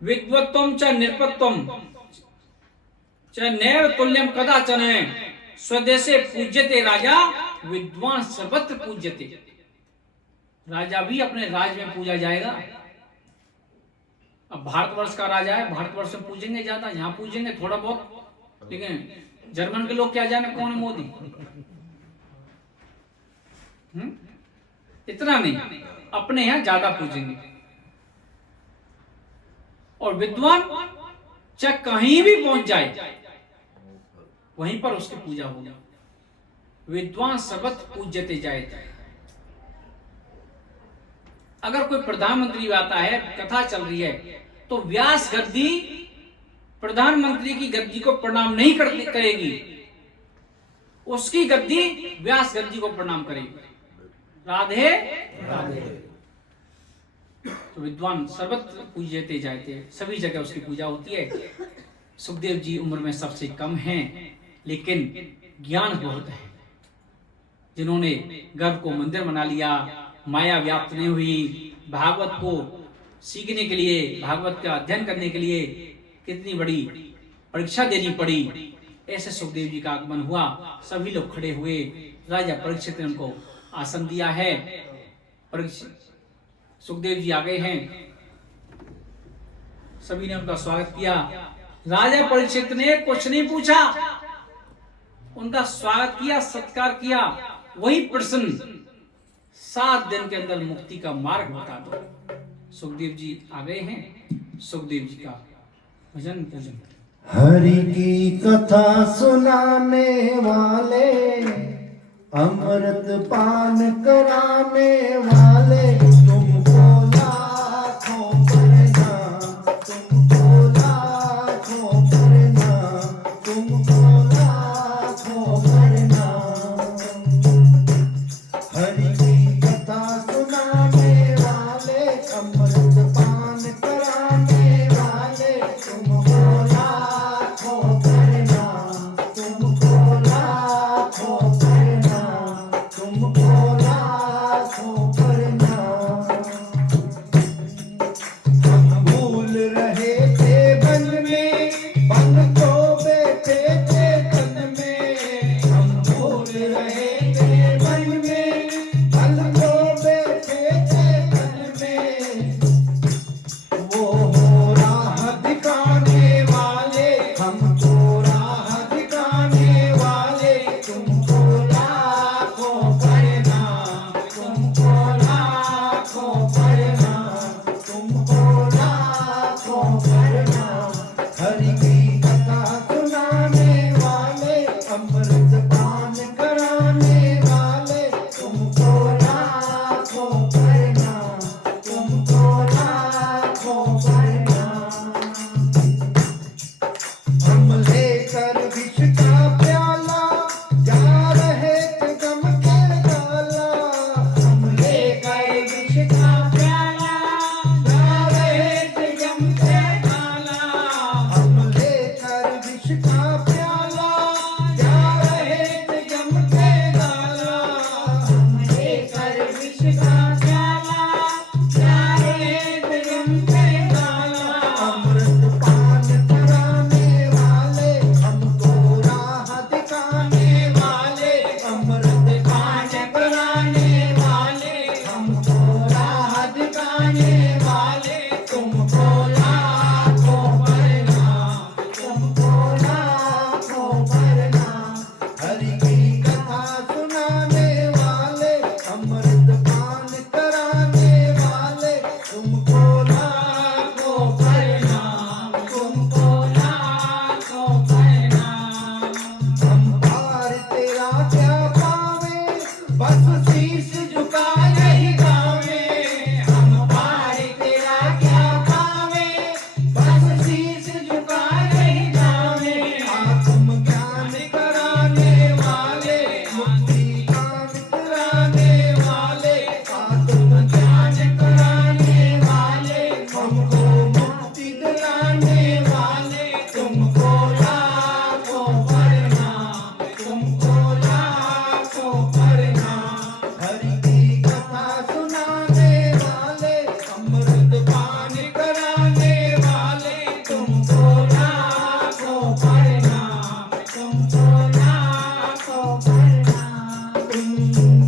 विद्वत्वम च निरपत्वम च नैव तुल्यम कदाचन स्वदेशे पूज्यते राजा विद्वान सर्वत्र पूज्यते। राजा भी अपने राज में पूजा जाएगा। अब भारतवर्ष का राजा है, भारतवर्ष में पूजेंगे ज्यादा, यहाँ पूजेंगे थोड़ा बहुत। लेकिन जर्मन के लोग क्या जाने कौन है मोदी। इतना नहीं, अपने यहाँ ज्यादा पूजेंगे। और विद्वान चाहे कहीं भी पहुंच जाए, वहीं पर उसकी पूजा होगी। विद्वान सर्वत्र पूज्यते जायते। अगर कोई प्रधानमंत्री आता है, कथा चल रही है, तो व्यास गद्दी प्रधानमंत्री की गद्दी को प्रणाम नहीं करेगी, उसकी गद्दी व्यास गद्दी को प्रणाम करेगी। राधे राधे। तो विद्वान सर्वत्र पूज्यते जायते, सभी जगह उसकी पूजा होती है। सुखदेव जी उम्र में सबसे कम हैं, लेकिन ज्ञान बहुत है। जिन्होंने गर्भ को मंदिर बना लिया, माया व्याप्त नहीं हुई, भागवत को सीखने के लिए, भागवत का अध्ययन करने के लिए कितनी बड़ी परीक्षा देनी पड़ी। ऐसे सुखदेव जी का आगमन हुआ। सभी लोग खड़े हुए। राजा परीक्षित ने उनको आसन दिया है। सुखदेव जी आ गए हैं, सभी ने उनका स्वागत किया। राजा परीक्षित ने कुछ नहीं पूछा, उनका स्वागत किया, सत्कार किया। वही प्रश्न, 7 दिन के अंदर मुक्ति का मार्ग बता दो। सुखदेव जी आ गए हैं। सुखदेव जी का भजन पूजन। हरि की कथा सुनाने वाले, अमृत पान कराने वाले, तुमको लाखों प्रणाम, तुमको लाखों प्रणाम, तुमको लाखों प्रणाम। हरि की कथा सुनाने वाले, अमृत पान कराने वाले, तुमको लाखों प्रणाम, तुमको लाखों प्रणाम, तुमको लाखों प्रणाम। हम भूल रहे थे वन में, बन को बैठे थे तन में। हम भूल रहे थे वन में, शीश झुका यही गावे, हम पार तेरा क्या पावे, बस शीश झुका यही गावे। आत्म ज्ञान कराने वाले, मुक्ति ज्ञान कराने वाले, आत्म ज्ञान कराने वाले, हमको मुक्ति दिलाने वाले, तुमको लाखों प्रणाम, तुमको लाखों प्रणाम। हरि की कथा सुनाने वाले, अमृत पान कराने वाले, तुमको लाखों प्रणाम, तुमको लाखों प्रणाम। तुम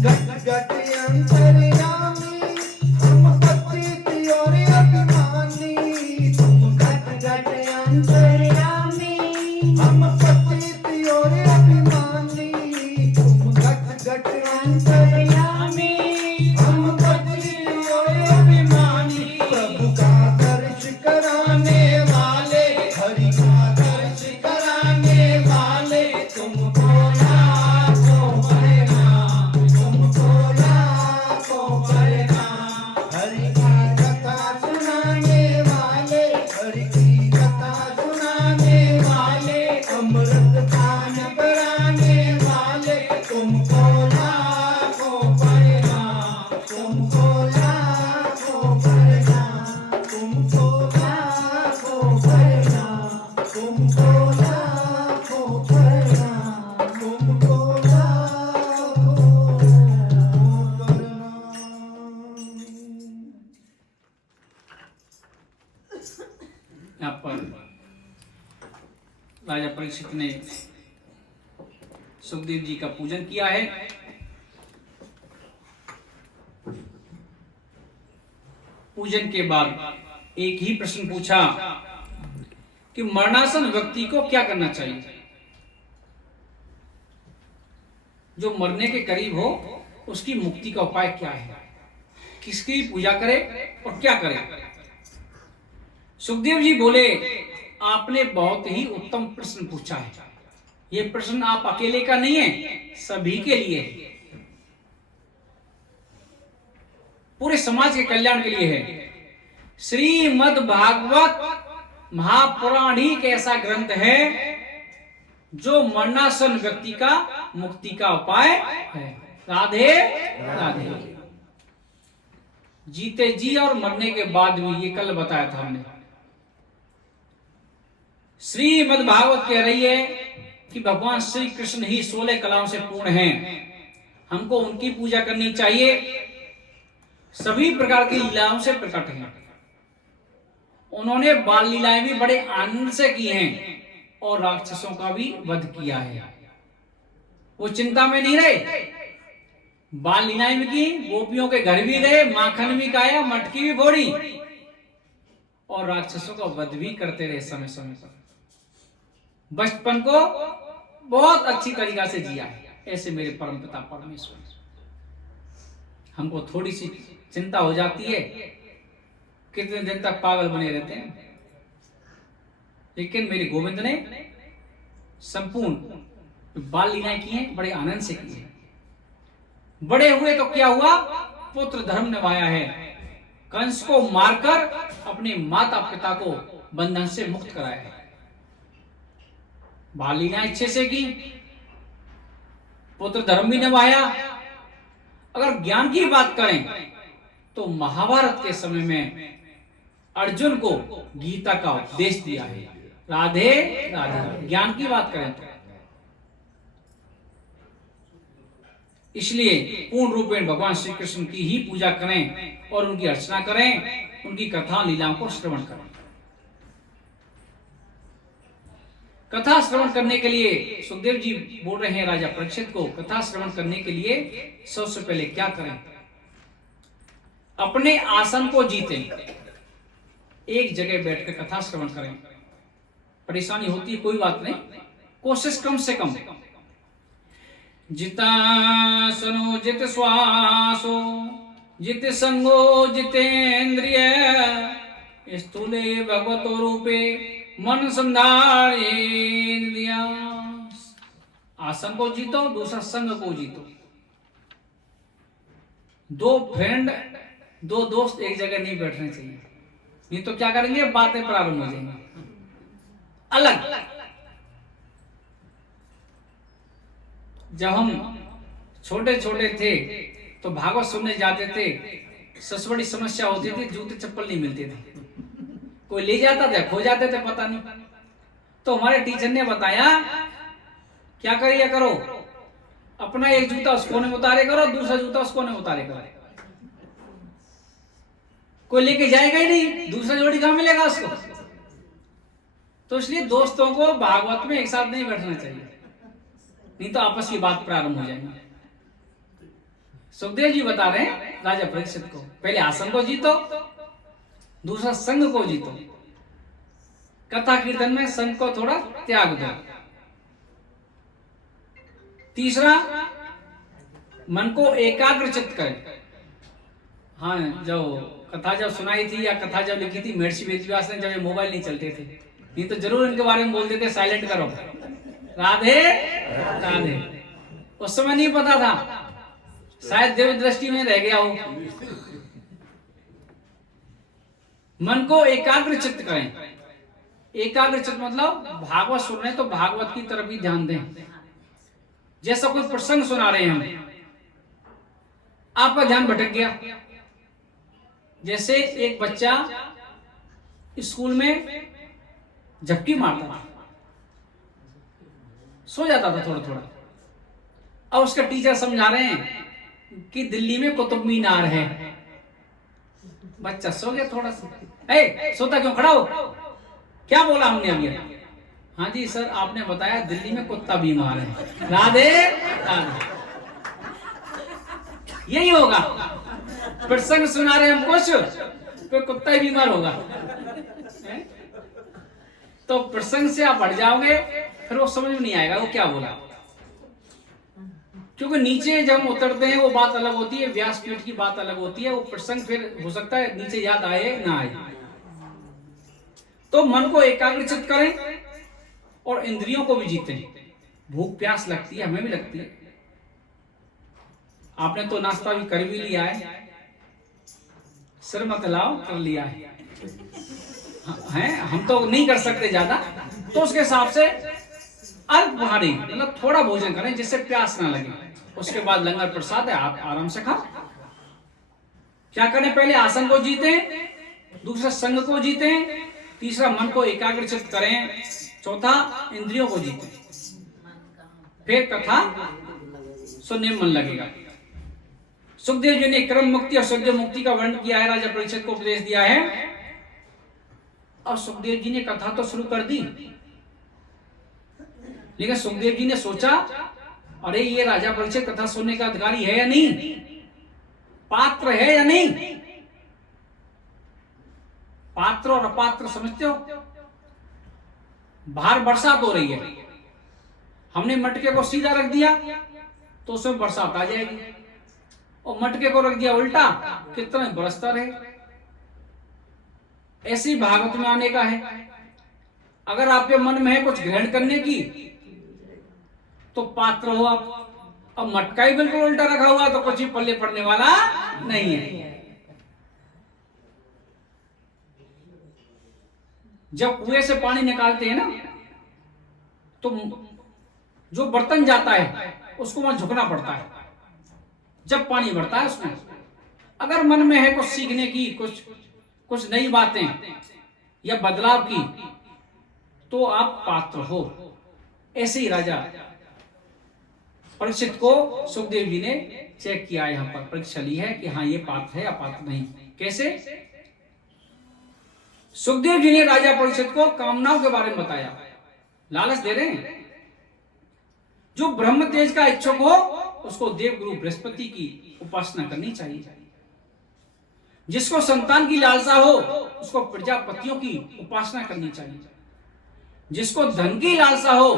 गट गट अंतर्यामी, हम पतित और अभिमानी, तुम गट गट अंतर्यामी, हम पतित और अभिमानी, तुम गट गट अंतर्यामी, हम पतित और अभिमानी। प्रभु का दर्श कराने वाले, हरि का दर्श कराने वाले, तुमको लाखों प्रणाम, तुमको लाखों प्रणाम। हरि की कथा सुनाने वाले, हरि की कथा सुनाने वाले, अमृत पान कराने वाले, तुमको लाखों प्रणाम, तुमको लाखों प्रणाम, तुमको लाखों प्रणाम, तुमको लाखों प्रणाम, तुमको लाखों प्रणाम। यहाँ पर राजा परीक्षित ने सुखदेव जी का पूजन किया है। पूजन के बाद एक ही प्रश्न पूछा कि मरणासन व्यक्ति को क्या करना चाहिए। जो मरने के करीब हो उसकी मुक्ति का उपाय क्या है, किसकी पूजा करे और क्या करे। सुखदेव जी बोले, आपने बहुत ही उत्तम प्रश्न पूछा है। यह प्रश्न आप अकेले का नहीं है, सभी के लिए है, पूरे समाज के कल्याण के लिए है। श्रीमद् भागवत महापुराण ही एक ऐसा ग्रंथ है जो मरणासन व्यक्ति का मुक्ति का उपाय है। राधे राधे। जीते जी और मरने के बाद भी, ये कल बताया था हमने। श्रीमद् भागवत कह रही है कि भगवान श्री कृष्ण ही 16 कलाओं से पूर्ण हैं। हमको उनकी पूजा करनी चाहिए। सभी प्रकार की लीलाओं से प्रकट हैं। उन्होंने बाल लीलाएं भी बड़े आनंद से की हैं और राक्षसों का भी वध किया है। वो चिंता में नहीं रहे, बाल लीलाएं भी की, गोपियों के घर भी गए, माखन भी खाया, मटकी भी फोड़ी और राक्षसों का वध भी करते रहे समय समय पर। बचपन को बहुत अच्छी तरीका से जिया है। ऐसे मेरे परमपिता परमेश्वर। हमको थोड़ी सी चिंता हो जाती है, कितने दिन तक पागल बने रहते हैं, लेकिन मेरे गोविंद ने संपूर्ण बाल लीलाएं की हैं, बड़े आनंद से की हैं। बड़े हुए तो क्या हुआ, पुत्र धर्म निभाया है। कंस को मारकर अपने माता पिता को बंधन से मुक्त कराया है। बाल लीलाएं अच्छे से की, पुत्र धर्म भी निभाया। अगर ज्ञान की बात करें तो महाभारत के समय में अर्जुन को गीता का उपदेश दिया है। राधे राधे। ज्ञान की बात करें तो इसलिए पूर्ण रूपेण भगवान श्री कृष्ण की ही पूजा करें और उनकी अर्चना करें, उनकी कथा लीलाओं को श्रवण करें। कथा श्रवण करने के लिए सुखदेव जी बोल रहे हैं राजा परीक्षित को, कथा श्रवण करने के लिए सबसे पहले क्या करें, अपने आसन को जीतें, एक जगह बैठकर कथा श्रवण करें। परेशानी होती है, कोई बात नहीं, कोशिश कम से कम। जितासनो जित श्वासो जित संगो जितेन्द्रिय स्थूले भगवतो रूपे मन संधारेन्द्रिया। आसन को जीतो, दूसरा संग को जीतो। दो फ्रेंड, दो दोस्त एक जगह नहीं बैठने चाहिए, नहीं तो क्या करेंगे, बातें प्रारंभ हो जाएंगी अलग। जब हम छोटे छोटे थे तो भागवत सुनने जाते थे, सबसे बड़ी समस्या होती थी जूते चप्पल नहीं मिलते थे, कोई ले जाता था, खो जाते थे पता नहीं। तो हमारे टीचर ने बताया क्या करिए करो, अपना एक जूता उस कोने में उतारे करो, दूसरा जूता उस कोने में उतारे करो, कोई लेके जाएगा ही नहीं, दूसरा जोड़ी कहां मिलेगा उसको। तो इसलिए दोस्तों को भागवत में एक साथ नहीं बैठना चाहिए, नहीं तो आपस की बात प्रारंभ हो जाएगी। सुखदेव जी बता रहे हैं राजा परीक्षित को, पहले आसन को जीतो, दूसरा संग को जीतो। कथा कीर्तन में संग को थोड़ा त्याग दो। तीसरा, मन को एकाग्रचित करें। हाँ, जो कथा जब सुनाई थी या कथा जब लिखी थी महर्षि वेदव्यास ने, जब ये मोबाइल नहीं चलते थे, नहीं तो जरूर इनके बारे में बोलते थे साइलेंट करो, राधे राधे। उस समय नहीं पता था, शायद देव दृष्टि में रह गया हो। मन को एकाग्रचित करें। एकाग्रचित मतलब भागवत सुन रहे हैं तो भागवत की तरफ ही ध्यान दें। जैसा कोई प्रसंग सुना रहे हैं हम, आपका ध्यान भटक गया। जैसे एक बच्चा स्कूल में झपकी मारता था, सो जाता था थोड़ा थोड़ा, और उसका टीचर समझा रहे हैं कि दिल्ली में कुतुब मीनार है। बच्चा सो गया थोड़ा सा, सोता क्यों, खड़ा हो, क्या बोला हमने अभी? हाँ जी सर, आपने बताया दिल्ली में कुत्ता बीमार है। राधे राधे। यही होगा, प्रसंग सुना रहे हम कुछ, तो कुत्ता ही बीमार होगा। तो प्रसंग से आप हट जाओगे, फिर वो समझ में नहीं आएगा वो क्या बोला, क्योंकि नीचे जब हम उतरते हैं वो बात अलग होती है, व्यासपीठ की बात अलग होती है, वो प्रसंग फिर हो सकता है नीचे याद आए ना आए। तो मन को एकाग्रचित करें और इंद्रियों को भी जीतें। भूख प्यास लगती है, हमें भी लगती है। आपने तो नाश्ता भी कर भी लिया है, सिर मत लाओ, कर लिया है, हम तो नहीं कर सकते ज्यादा, तो उसके हिसाब से अल्पाहारी मतलब थोड़ा भोजन करें जिससे प्यास ना लगे। उसके बाद लंगर प्रसाद है, आप आराम से खाओ। क्या करें, पहले आसन को जीतें, दूसरा संग को जीतें, तीसरा मन को एकाग्रचित करें, चौथा इंद्रियों को जीतें, फिर कथा सुनने में मन लगेगा। सुखदेव जी ने क्रम मुक्ति और सद्य मुक्ति का वर्णन किया है, राजा परीक्षित को उपदेश दिया है। और सुखदेव जी ने कथा तो शुरू कर दी, लेकिन सुखदेव जी ने सोचा, अरे ये राजा परीक्षित कथा सुनने का अधिकारी है या नहीं, पात्र है या नहीं। पात्र और अपात्र समझते हो? बाहर बरसात हो रही है, हमने मटके को सीधा रख दिया तो उसमें बरसात आ जाएगी, और मटके को रख दिया उल्टा, कितना बरसता रहे। ऐसे ही भागवत में आने का है। अगर आपके मन में है कुछ ग्रहण करने की, तो पात्र हो आप। अब मटका ही बिल्कुल उल्टा रखा हुआ तो कुछ ही पल्ले पड़ने वाला नहीं है। जब कुएं से पानी निकालते हैं ना, तो जो बर्तन जाता है उसको वहां झुकना पड़ता है जब पानी भरता है उसमें। अगर मन में है कुछ सीखने की, कुछ नई बातें या बदलाव की, तो आप पात्र हो। ऐसे ही राजा परीक्षित को सुखदेव जी ने चेक किया, यहां पर परीक्षा ली है कि हाँ ये पात्र है या पात्र नहीं। कैसे? सुखदेव जी ने राजा परीक्षित को कामनाओं के बारे में बताया, लालच दे रहे हैं। जो ब्रह्म तेज का इच्छुक हो उसको देवगुरु बृहस्पति की उपासना करनी चाहिए। जिसको संतान की लालसा हो उसको प्रजापतियों की उपासना करनी चाहिए। जिसको धन की लालसा हो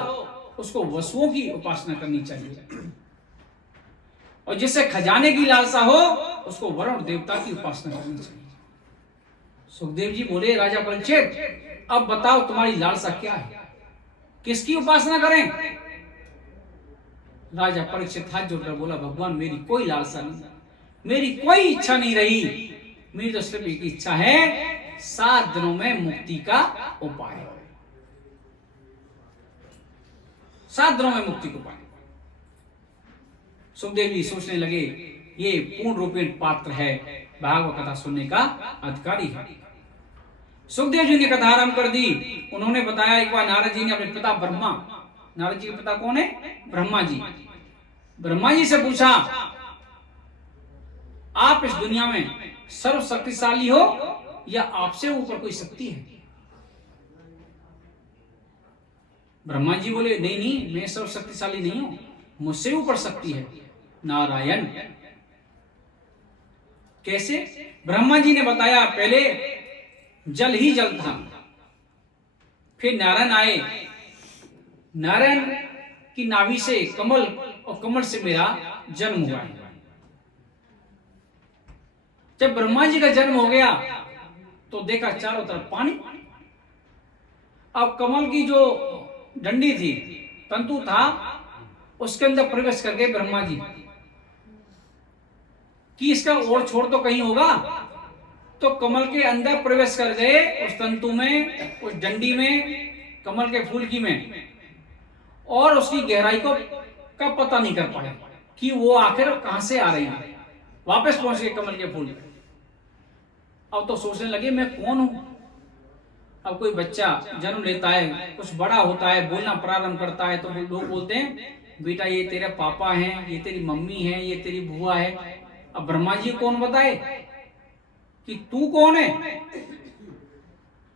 उसको वसुओं की उपासना करनी चाहिए। और जिसे खजाने की लालसा हो उसको वरुण देवता की उपासना करनी चाहिए। सुखदेव जी बोले, राजा परीक्षित अब बताओ तुम्हारी लालसा क्या है, किसकी उपासना करें? राजा परीक्षित हाथ जोड़कर बोला, भगवान मेरी कोई लालसा नहीं, मेरी कोई इच्छा नहीं रही, मेरी तो सिर्फ एक इच्छा है, 7 दिनों में मुक्ति का उपाय, 7 दिनों में मुक्ति को पाए। सुखदेव जी सोचने लगे ये पूर्ण रूपेण पात्र है, भागवत कथा सुनने का अधिकारी है। सुखदेव जी ने कथा आरंभ कर दी। उन्होंने बताया एक बार नारद जी ने अपने पिता ब्रह्मा, नारद जी के पिता कौन है? ब्रह्मा जी। ब्रह्मा जी से पूछा आप इस दुनिया में सर्वशक्तिशाली हो या आपसे ऊपर कोई शक्ति है? ब्रह्मा जी बोले नहीं नहीं, मैं सर्वशक्तिशाली नहीं हूं, मुझसे ऊपर शक्ति है नारायण। कैसे? ब्रह्मा जी ने बताया पहले जल ही जल था, फिर नारायण आए, नारायण की नाभि से कमल और कमल से मेरा जन्म हुआ है। जब ब्रह्मा जी का जन्म हो गया तो देखा चारों तरफ पानी। अब कमल की जो डंडी थी, तंतु था, उसके अंदर प्रवेश कर गए ब्रह्मा जी कि इसका और छोड़ तो कहीं होगा, तो कमल के अंदर प्रवेश कर गए, उस तंतु में, उस डंडी में, कमल के फूल की में, और उसकी गहराई को का पता नहीं कर पाए कि वो आखिर कहां से आ रही है। वापस पहुंच गए कमल के फूल पे। अब तो सोचने लगे मैं कौन हूं। अब कोई बच्चा जन्म लेता है, कुछ बड़ा होता है, बोलना प्रारंभ करता है, तो लोग बोलते हैं बेटा ये तेरे पापा हैं, ये तेरी मम्मी है, ये तेरी बुआ है। अब ब्रह्मा जी कौन बताए कि तू कौन है?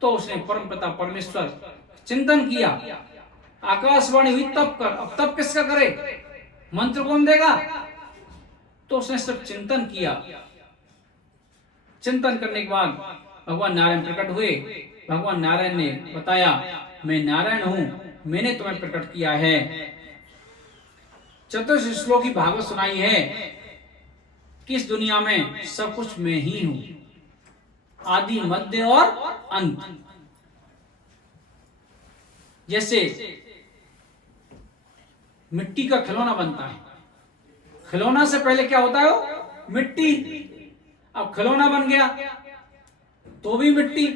तो उसने परम पिता परमेश्वर चिंतन किया, आकाशवाणी हुई तब कर। अब तब किसका करे, मंत्र कौन देगा? तो उसने सिर्फ चिंतन किया। चिंतन करने के बाद भगवान नारायण प्रकट हुए। भगवान नारायण ने बताया मैं नारायण हूं, मैंने तुम्हें प्रकट किया है। चतुर्थ श्लोक की भागवत सुनाई है कि इस दुनिया में सब कुछ मैं ही हूं, आदि मध्य और अंत। जैसे मिट्टी का खिलौना बनता है, खिलौना से पहले क्या होता है? वो मिट्टी। अब खिलौना बन गया तो भी मिट्टी।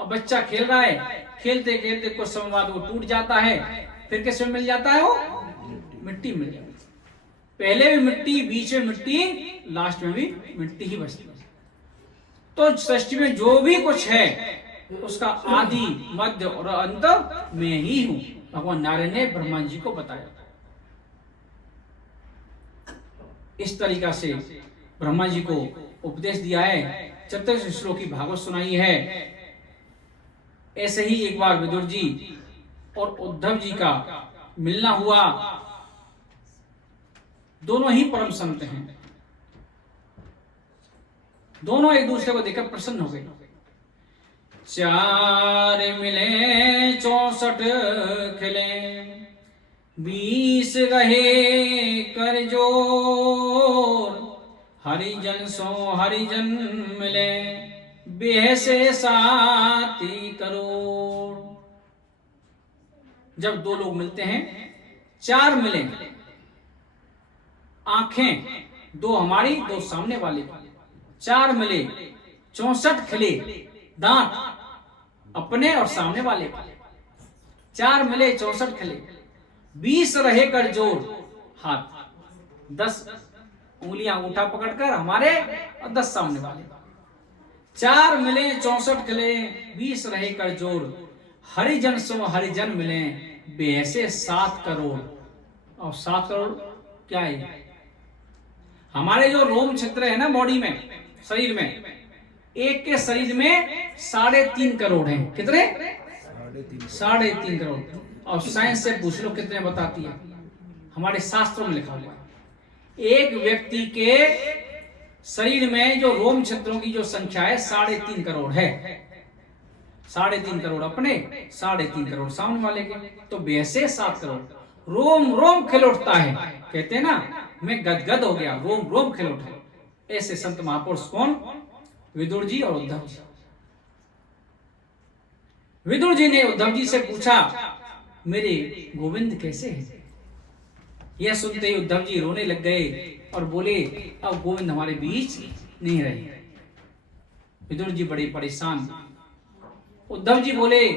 अब बच्चा खेल रहा है, खेलते खेलते कुछ समय बाद वो टूट जाता है, फिर किस में मिल जाता है? वो मिट्टी मिल जाती है। पहले भी मिट्टी, बीच में मिट्टी, लास्ट में भी मिट्टी ही बचती है। तो सृष्टि में जो भी कुछ है उसका आदि मध्य और अंत मैं ही हूं, भगवान नारायण ने ब्रह्मा जी को बताया। इस तरीका से ब्रह्मा जी को उपदेश दिया है, चतुर्थ श्लोक की भागवत सुनाई है। ऐसे ही एक बार विदुर जी और उद्धव जी का मिलना हुआ। दोनों ही परम संत हैं, दोनों एक दूसरे को देखकर प्रसन्न हो गए। 4 मिले 64 खिले, 20 रहे कर जोर, हरिजन सो हरिजन मिले, बेहसे 7 करोड़। जब दो लोग मिलते हैं, 4 मिले, आंखें, 2 हमारी 2 सामने वाले, 4 मिले, 64 खिले, दांत अपने और सामने वाले, 4 मिले 64 खिले, 20 रहे कर जोड़, हाथ 10 उंगलियां अंगूठा पकड़कर हमारे और 10 सामने वाले। 4 मिले 64 खिले, 20 रहे कर जोड़, हरिजन सो हरिजन मिले, बेहसे 7 करोड़। और 7 करोड़ क्या है? हमारे जो रोम क्षेत्र है ना बॉडी में, शरीर में, एक के शरीर में 3.5 करोड़ हैं। कितने? 3.5 करोड़। और साइंस से पूछ लो कितने बताती है, हमारे शास्त्रों में लिखा हुआ है। एक व्यक्ति के शरीर में जो रोम क्षेत्रों की जो संख्या है 3.5 करोड़ है। 3.5 करोड़ अपने, 3.5 करोड़ सामने वाले के, तो वैसे 7 करोड़। रोम रोम खिल उठता है, कहते हैं ना मैं गदगद हो गया, रोम रोम खिल उठे। ऐसे संत महापुरुष कौन? विदुर जी और उद्धव जी। विदुर जी ने उद्धव जी से पूछा मेरे गोविंद कैसे हैं? यह सुनते ही उद्धव जी रोने लग गए। और बोले अब गोविंद हमारे बीच नहीं रहे। विदुर जी बड़े परेशान। उद्धव जी बोले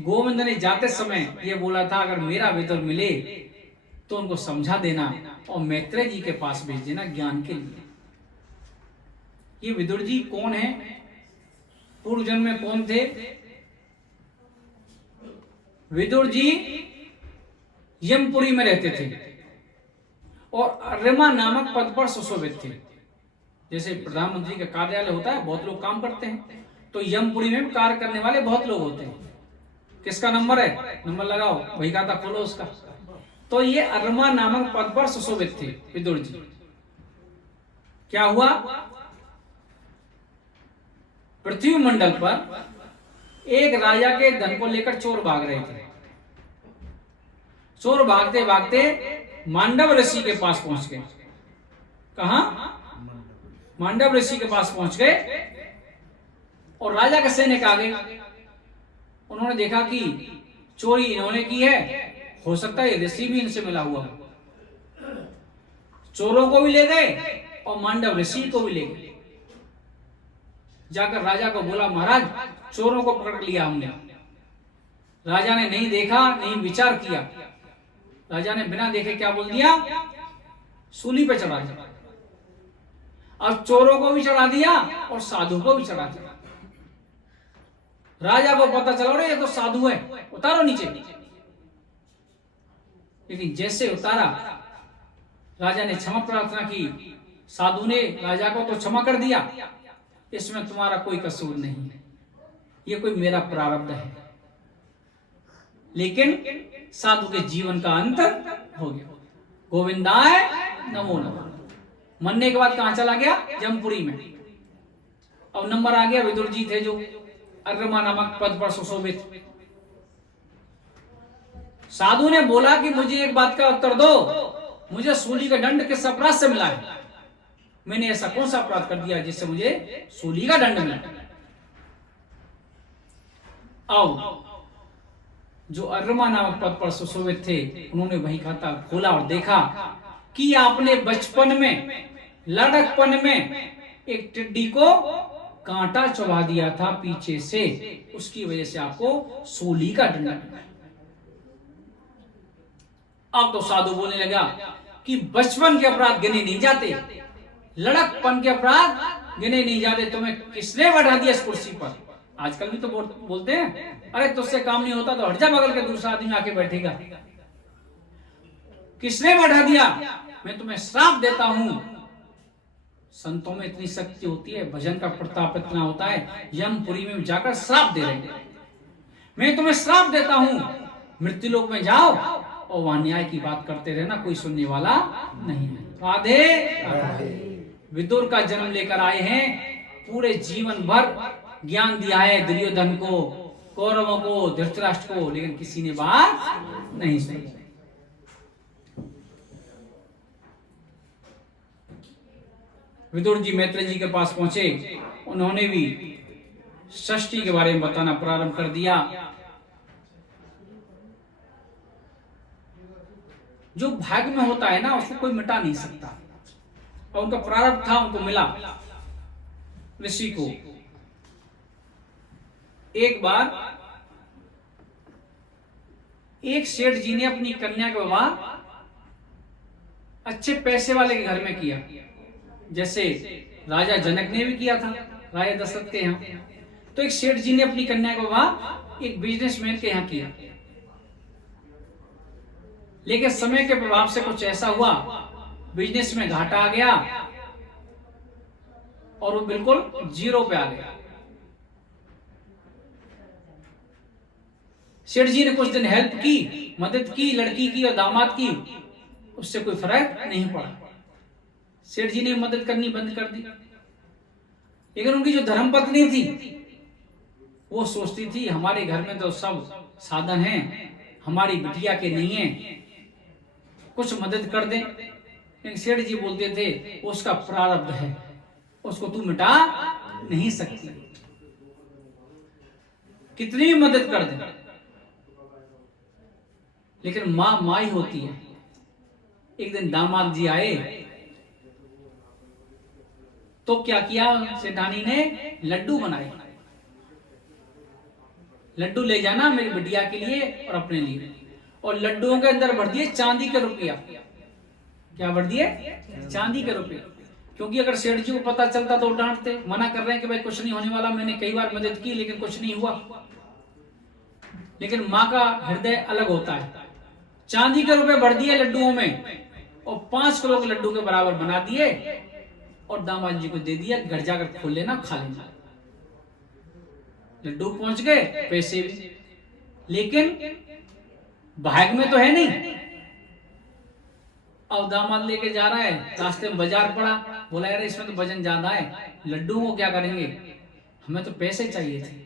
गोविंद ने जाते समय ये बोला था अगर मेरा विदुर मिले तो उनको समझा देना और मैत्रेय जी के पास भेज देना ज्ञान के लिए। ये विदुर जी कौन है, पूर्व जन्म में कौन थे? विदुर जी यमपुरी में रहते थे और अर्यमा नामक पद पर सुशोभित थे। जैसे प्रधानमंत्री का कार्यालय होता है, बहुत लोग काम करते हैं, तो यमपुरी में कार्य करने वाले बहुत लोग होते हैं। किसका नंबर है? नंबर लगाओ, वही खाता खोलो उसका। तो ये अर्यमा नामक पद पर सुशोभित थे विदुर जी। क्या हुआ? पृथ्वी मंडल पर एक राजा के धन को लेकर चोर भाग रहे थे। चोर भागते भागते मांडव ऋषि के पास पहुंच गए। कहा? मांडव ऋषि के पास पहुंच गए और राजा के सैनिक आ गए। उन्होंने देखा कि चोरी इन्होंने की है, हो सकता है ऋषि भी इनसे मिला हुआ। चोरों को भी ले गए और मांडव ऋषि को भी ले गए। जाकर राजा को बोला महाराज चोरों को पकड़ लिया हमने। राजा ने नहीं देखा, नहीं विचार किया। राजा ने बिना देखे क्या बोल दिया? सूली पे चढ़ा दिया। अब चोरों को भी चढ़ा दिया और साधु को भी चढ़ा दिया। राजा को पता चला ये तो साधु है, उतारो नीचे। लेकिन जैसे उतारा, राजा ने क्षमा प्रार्थना की। साधु ने राजा को तो क्षमा कर दिया, इसमें तुम्हारा कोई कसूर नहीं है, ये कोई मेरा प्रारब्ध है। लेकिन साधु के जीवन का अंत हो गया। गोविंदाय नमो नमः। मरने के बाद कहां चला गया? जमपुरी में। अब नंबर आ गया। विदुर जी थे जो अर्यमा नामक पद पर सुशोभित। साधु ने बोला कि मुझे एक बात का उत्तर दो, मुझे सूली का दंड किस अपराध से मिला है? मैंने ऐसा कौन सा अपराध कर दिया जिससे मुझे सूली का दंड मिला? आओ, जो अर्यमा नामक पद पर सुशोभित थे उन्होंने वही खाता खोला और देखा कि आपने बचपन में, लड़कपन में एक टिड्डी को कांटा चबा दिया था पीछे से, उसकी वजह से आपको सूली का दंड मिला। अब तो साधु बोलने लगा कि बचपन के अपराध गिने नहीं जाते, लड़कपन के अपराध गिने नहीं जाते। तुम्हें किसने बैठा दिया इस कुर्सी पर? आजकल भी तो बोलते हैं, अरे तुझसे काम नहीं होता तो हट जा, बगल के दूसरा आदमी आके बैठेगा। किसने बैठा दिया? मैं तुम्हें श्राप देता हूं। संतों में इतनी शक्ति होती है, भजन का प्रताप इतना होता है, यमपुरी में जाकर श्राप दे रहे। मैं तुम्हें श्राप देता हूं, मृत्यु लोक में जाओ और वहां न्याय की बात करते रहना, कोई सुनने वाला नहीं है। राधे। विदुर का जन्म लेकर आए हैं, पूरे जीवन भर ज्ञान दिया है दुर्योधन को, कौरवों को, धृतराष्ट्र को, लेकिन किसी ने बात नहीं सुनी। विदुर जी मैत्रेय जी के पास पहुंचे। उन्होंने भी षष्ठी के बारे में बताना प्रारंभ कर दिया। जो भाग्य में होता है ना, उसको कोई मिटा नहीं सकता, और उनका प्रारब्ध था, उनको मिला। ऋषि को एक बार एक सेठ जी ने अपनी कन्या का विवाह अच्छे पैसे वाले के घर में किया, जैसे राजा जनक ने भी किया था राजा दशरथ के यहाँ। तो एक सेठ जी ने अपनी कन्या का विवाह एक बिजनेसमैन के यहाँ किया। लेकिन समय के प्रभाव से कुछ ऐसा हुआ, बिजनेस में घाटा आ गया और वो बिल्कुल जीरो पे आ गया। सेठ जी ने कुछ दिन हेल्प की, मदद की, लड़की की और दामाद की, उससे कोई फर्क नहीं पड़ा। सेठ जी ने मदद करनी बंद कर दी। लेकिन उनकी जो धर्मपत्नी थी वो सोचती थी हमारे घर में तो सब साधन हैं, हमारी बिटिया के नहीं है, कुछ मदद कर दे। लेकिन सेठ जी बोलते थे उसका प्रारब्ध है, उसको तू मिटा नहीं सकती, कितनी भी मदद कर दे। लेकिन मां मां ही होती है। एक दिन दामाद जी आए तो क्या किया सेठानी ने, लड्डू बनाए। लड्डू ले जाना मेरी बिटिया के लिए और अपने लिए, और लड्डुओं के अंदर भर दिए चांदी के रुपया। क्या भर दिए? चांदी के रुपये। क्योंकि अगर सेठ जी को पता चलता तो डांटते, मना कर रहे हैं कि भाई कुछ नहीं होने वाला, मैंने कई बार मदद की लेकिन कुछ नहीं हुआ। लेकिन माँ का हृदय अलग होता है। चांदी के रुपए भर दिए लड्डुओं में और 5 किलो के लड्डू के बराबर बना दिए और दामाद जी को दे दिया, घर जाकर खोल लेना, खा लेना। लड्डू पहुंच गए, पैसे भी, लेकिन भाग में तो है नहीं। अब दामाद लेके जा रहा है, रास्ते में बाजार पड़ा, बोला यार इसमें तो वजन ज्यादा है, लड्डू को क्या करेंगे, हमें तो पैसे चाहिए थे,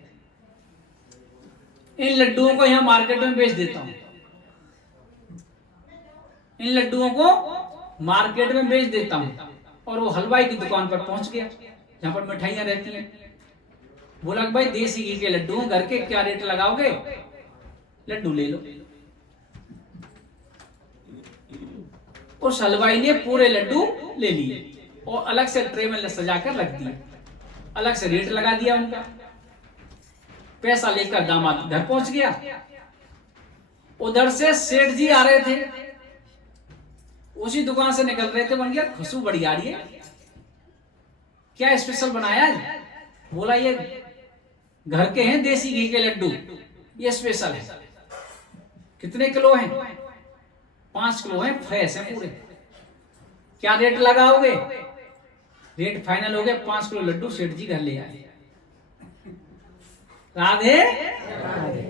इन लड्डुओं को यहाँ मार्केट में बेच देता हूं, इन लड्डुओं को मार्केट में बेच देता हूं। और वो हलवाई की दुकान पर पहुंच गया जहां पर मिठाइयां रहती हैं। बोला कि भाई देसी घी के लड्डू घर के, क्या रेट लगाओगे, लड्डू ले लो। उस हलवाई ने पूरे लड्डू ले लिए और अलग से ट्रे में सजा कर रख दिए, अलग से रेट लगा दिया उनका। पैसा लेकर दामाद घर पहुंच गया। उधर से सेठ जी आ रहे थे, उसी दुकान से निकल रहे थे। बन गया खुशबू बड़ी आ रही है, क्या स्पेशल बनाया है? बोला ये घर के हैं देसी घी के लड्डू, ये स्पेशल है। कितने किलो हैं? 5 किलो हैं, फ्रेश है पूरे। क्या रेट लगाओगे? रेट फाइनल हो गया, 5 किलो लड्डू सेठ जी घर ले आए। राधे राधे।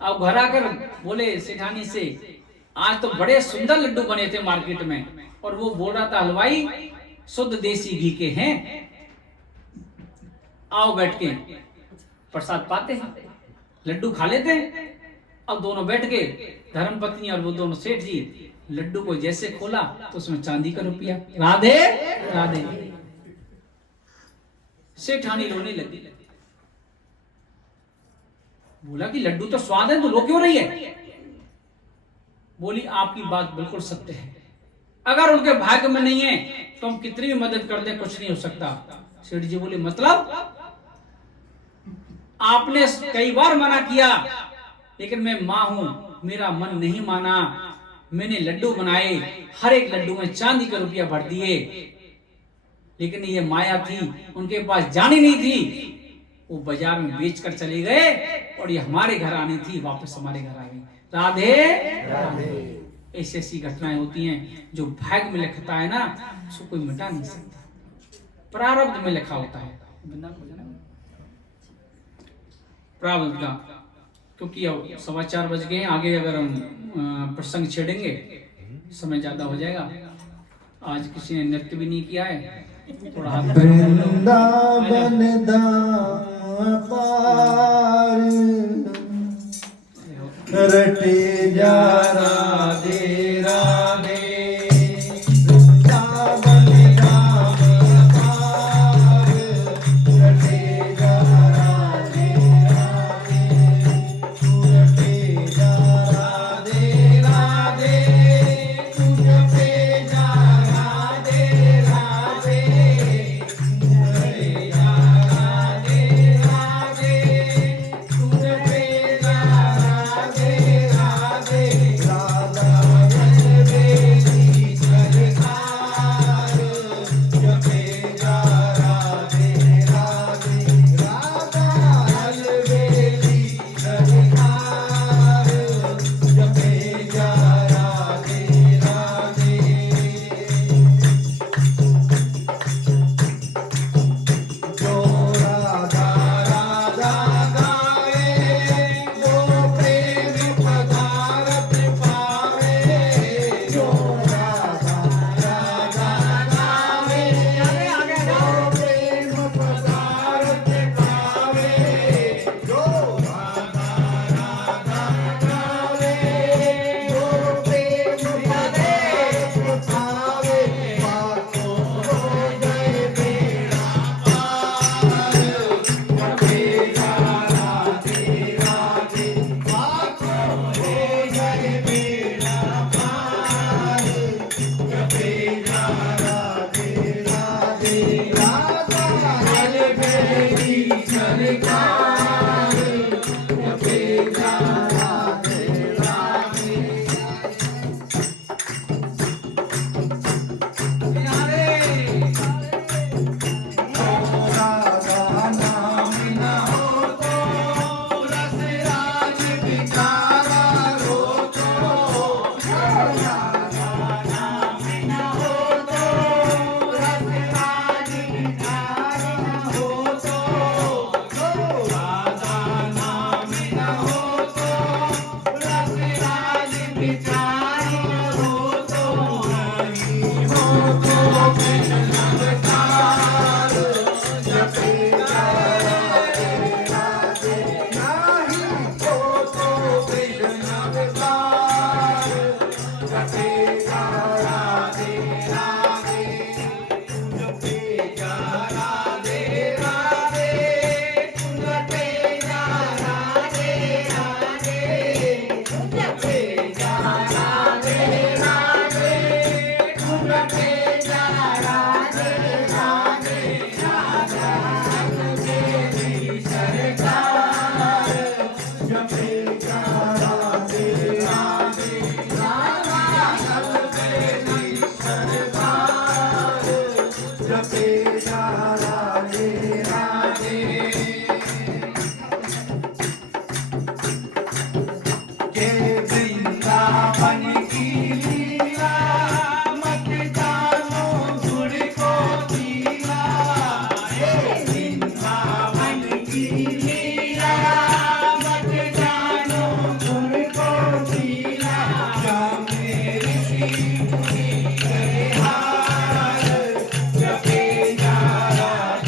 अब घर आकर बोले सेठानी से, आज तो बड़े सुंदर लड्डू बने थे मार्केट में, और वो बोल रहा था हलवाई शुद्ध देसी घी के हैं, आओ बैठ के प्रसाद पाते हैं, लड्डू खा लेते हैं। अब दोनों बैठ के, धर्मपत्नी और वो दोनों सेठ जी, लड्डू को जैसे खोला तो उसमें चांदी का रुपया। राधे राधे। सेठानी रोने लगी, बोला कि लड्डू तो स्वाद है, तो रो क्यों रही है? बोली आपकी बात बिल्कुल सत्य है, अगर उनके भाग्य में नहीं है तो हम कितनी भी मदद कर दें कुछ नहीं हो सकता। सेठ जी बोले मतलब? आपने कई बार मना किया, लेकिन मैं मां हूं, मेरा मन नहीं माना। मैंने लड्डू बनाए, हर एक लड्डू में चांदी के रुपया भर दिए, लेकिन ये माया थी, उनके पास जानी नहीं थी, वो बाजार में बेचकर चले गए और ये हमारे घर आनी थी, वापस हमारे घर आ गई। राधे राधे। ऐसी ऐसी घटनाएं होती हैं जो भाग्य में लिखता है ना, उसको कोई मिटा नहीं सकता, प्रारब्ध में लिखा होता है, प्रारब्ध का। क्योंकि अब 4:15 बज गए, आगे अगर हम प्रसंग छेड़ेंगे समय ज्यादा हो जाएगा। आज किसी ने नृत्य भी नहीं किया है, थोड़ा हाथ। वृंदावन धाम पार रटे जा राधे राधे। वृंदावन धाम पार रटे जा राधे राधे। रटे जा राधे राधे, रटे जा राधे राधे। रटे जा राधे राधे, रटे जा राधे राधे। राधा जा राधे राधे ये वृंदावन की लीला मत जानो गुण को जीला ये वृंदावन की लीला मत जानो गुण को जीला जामे ऋषि मुनि करे हार जपे जा राधे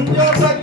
कुंज ब्रज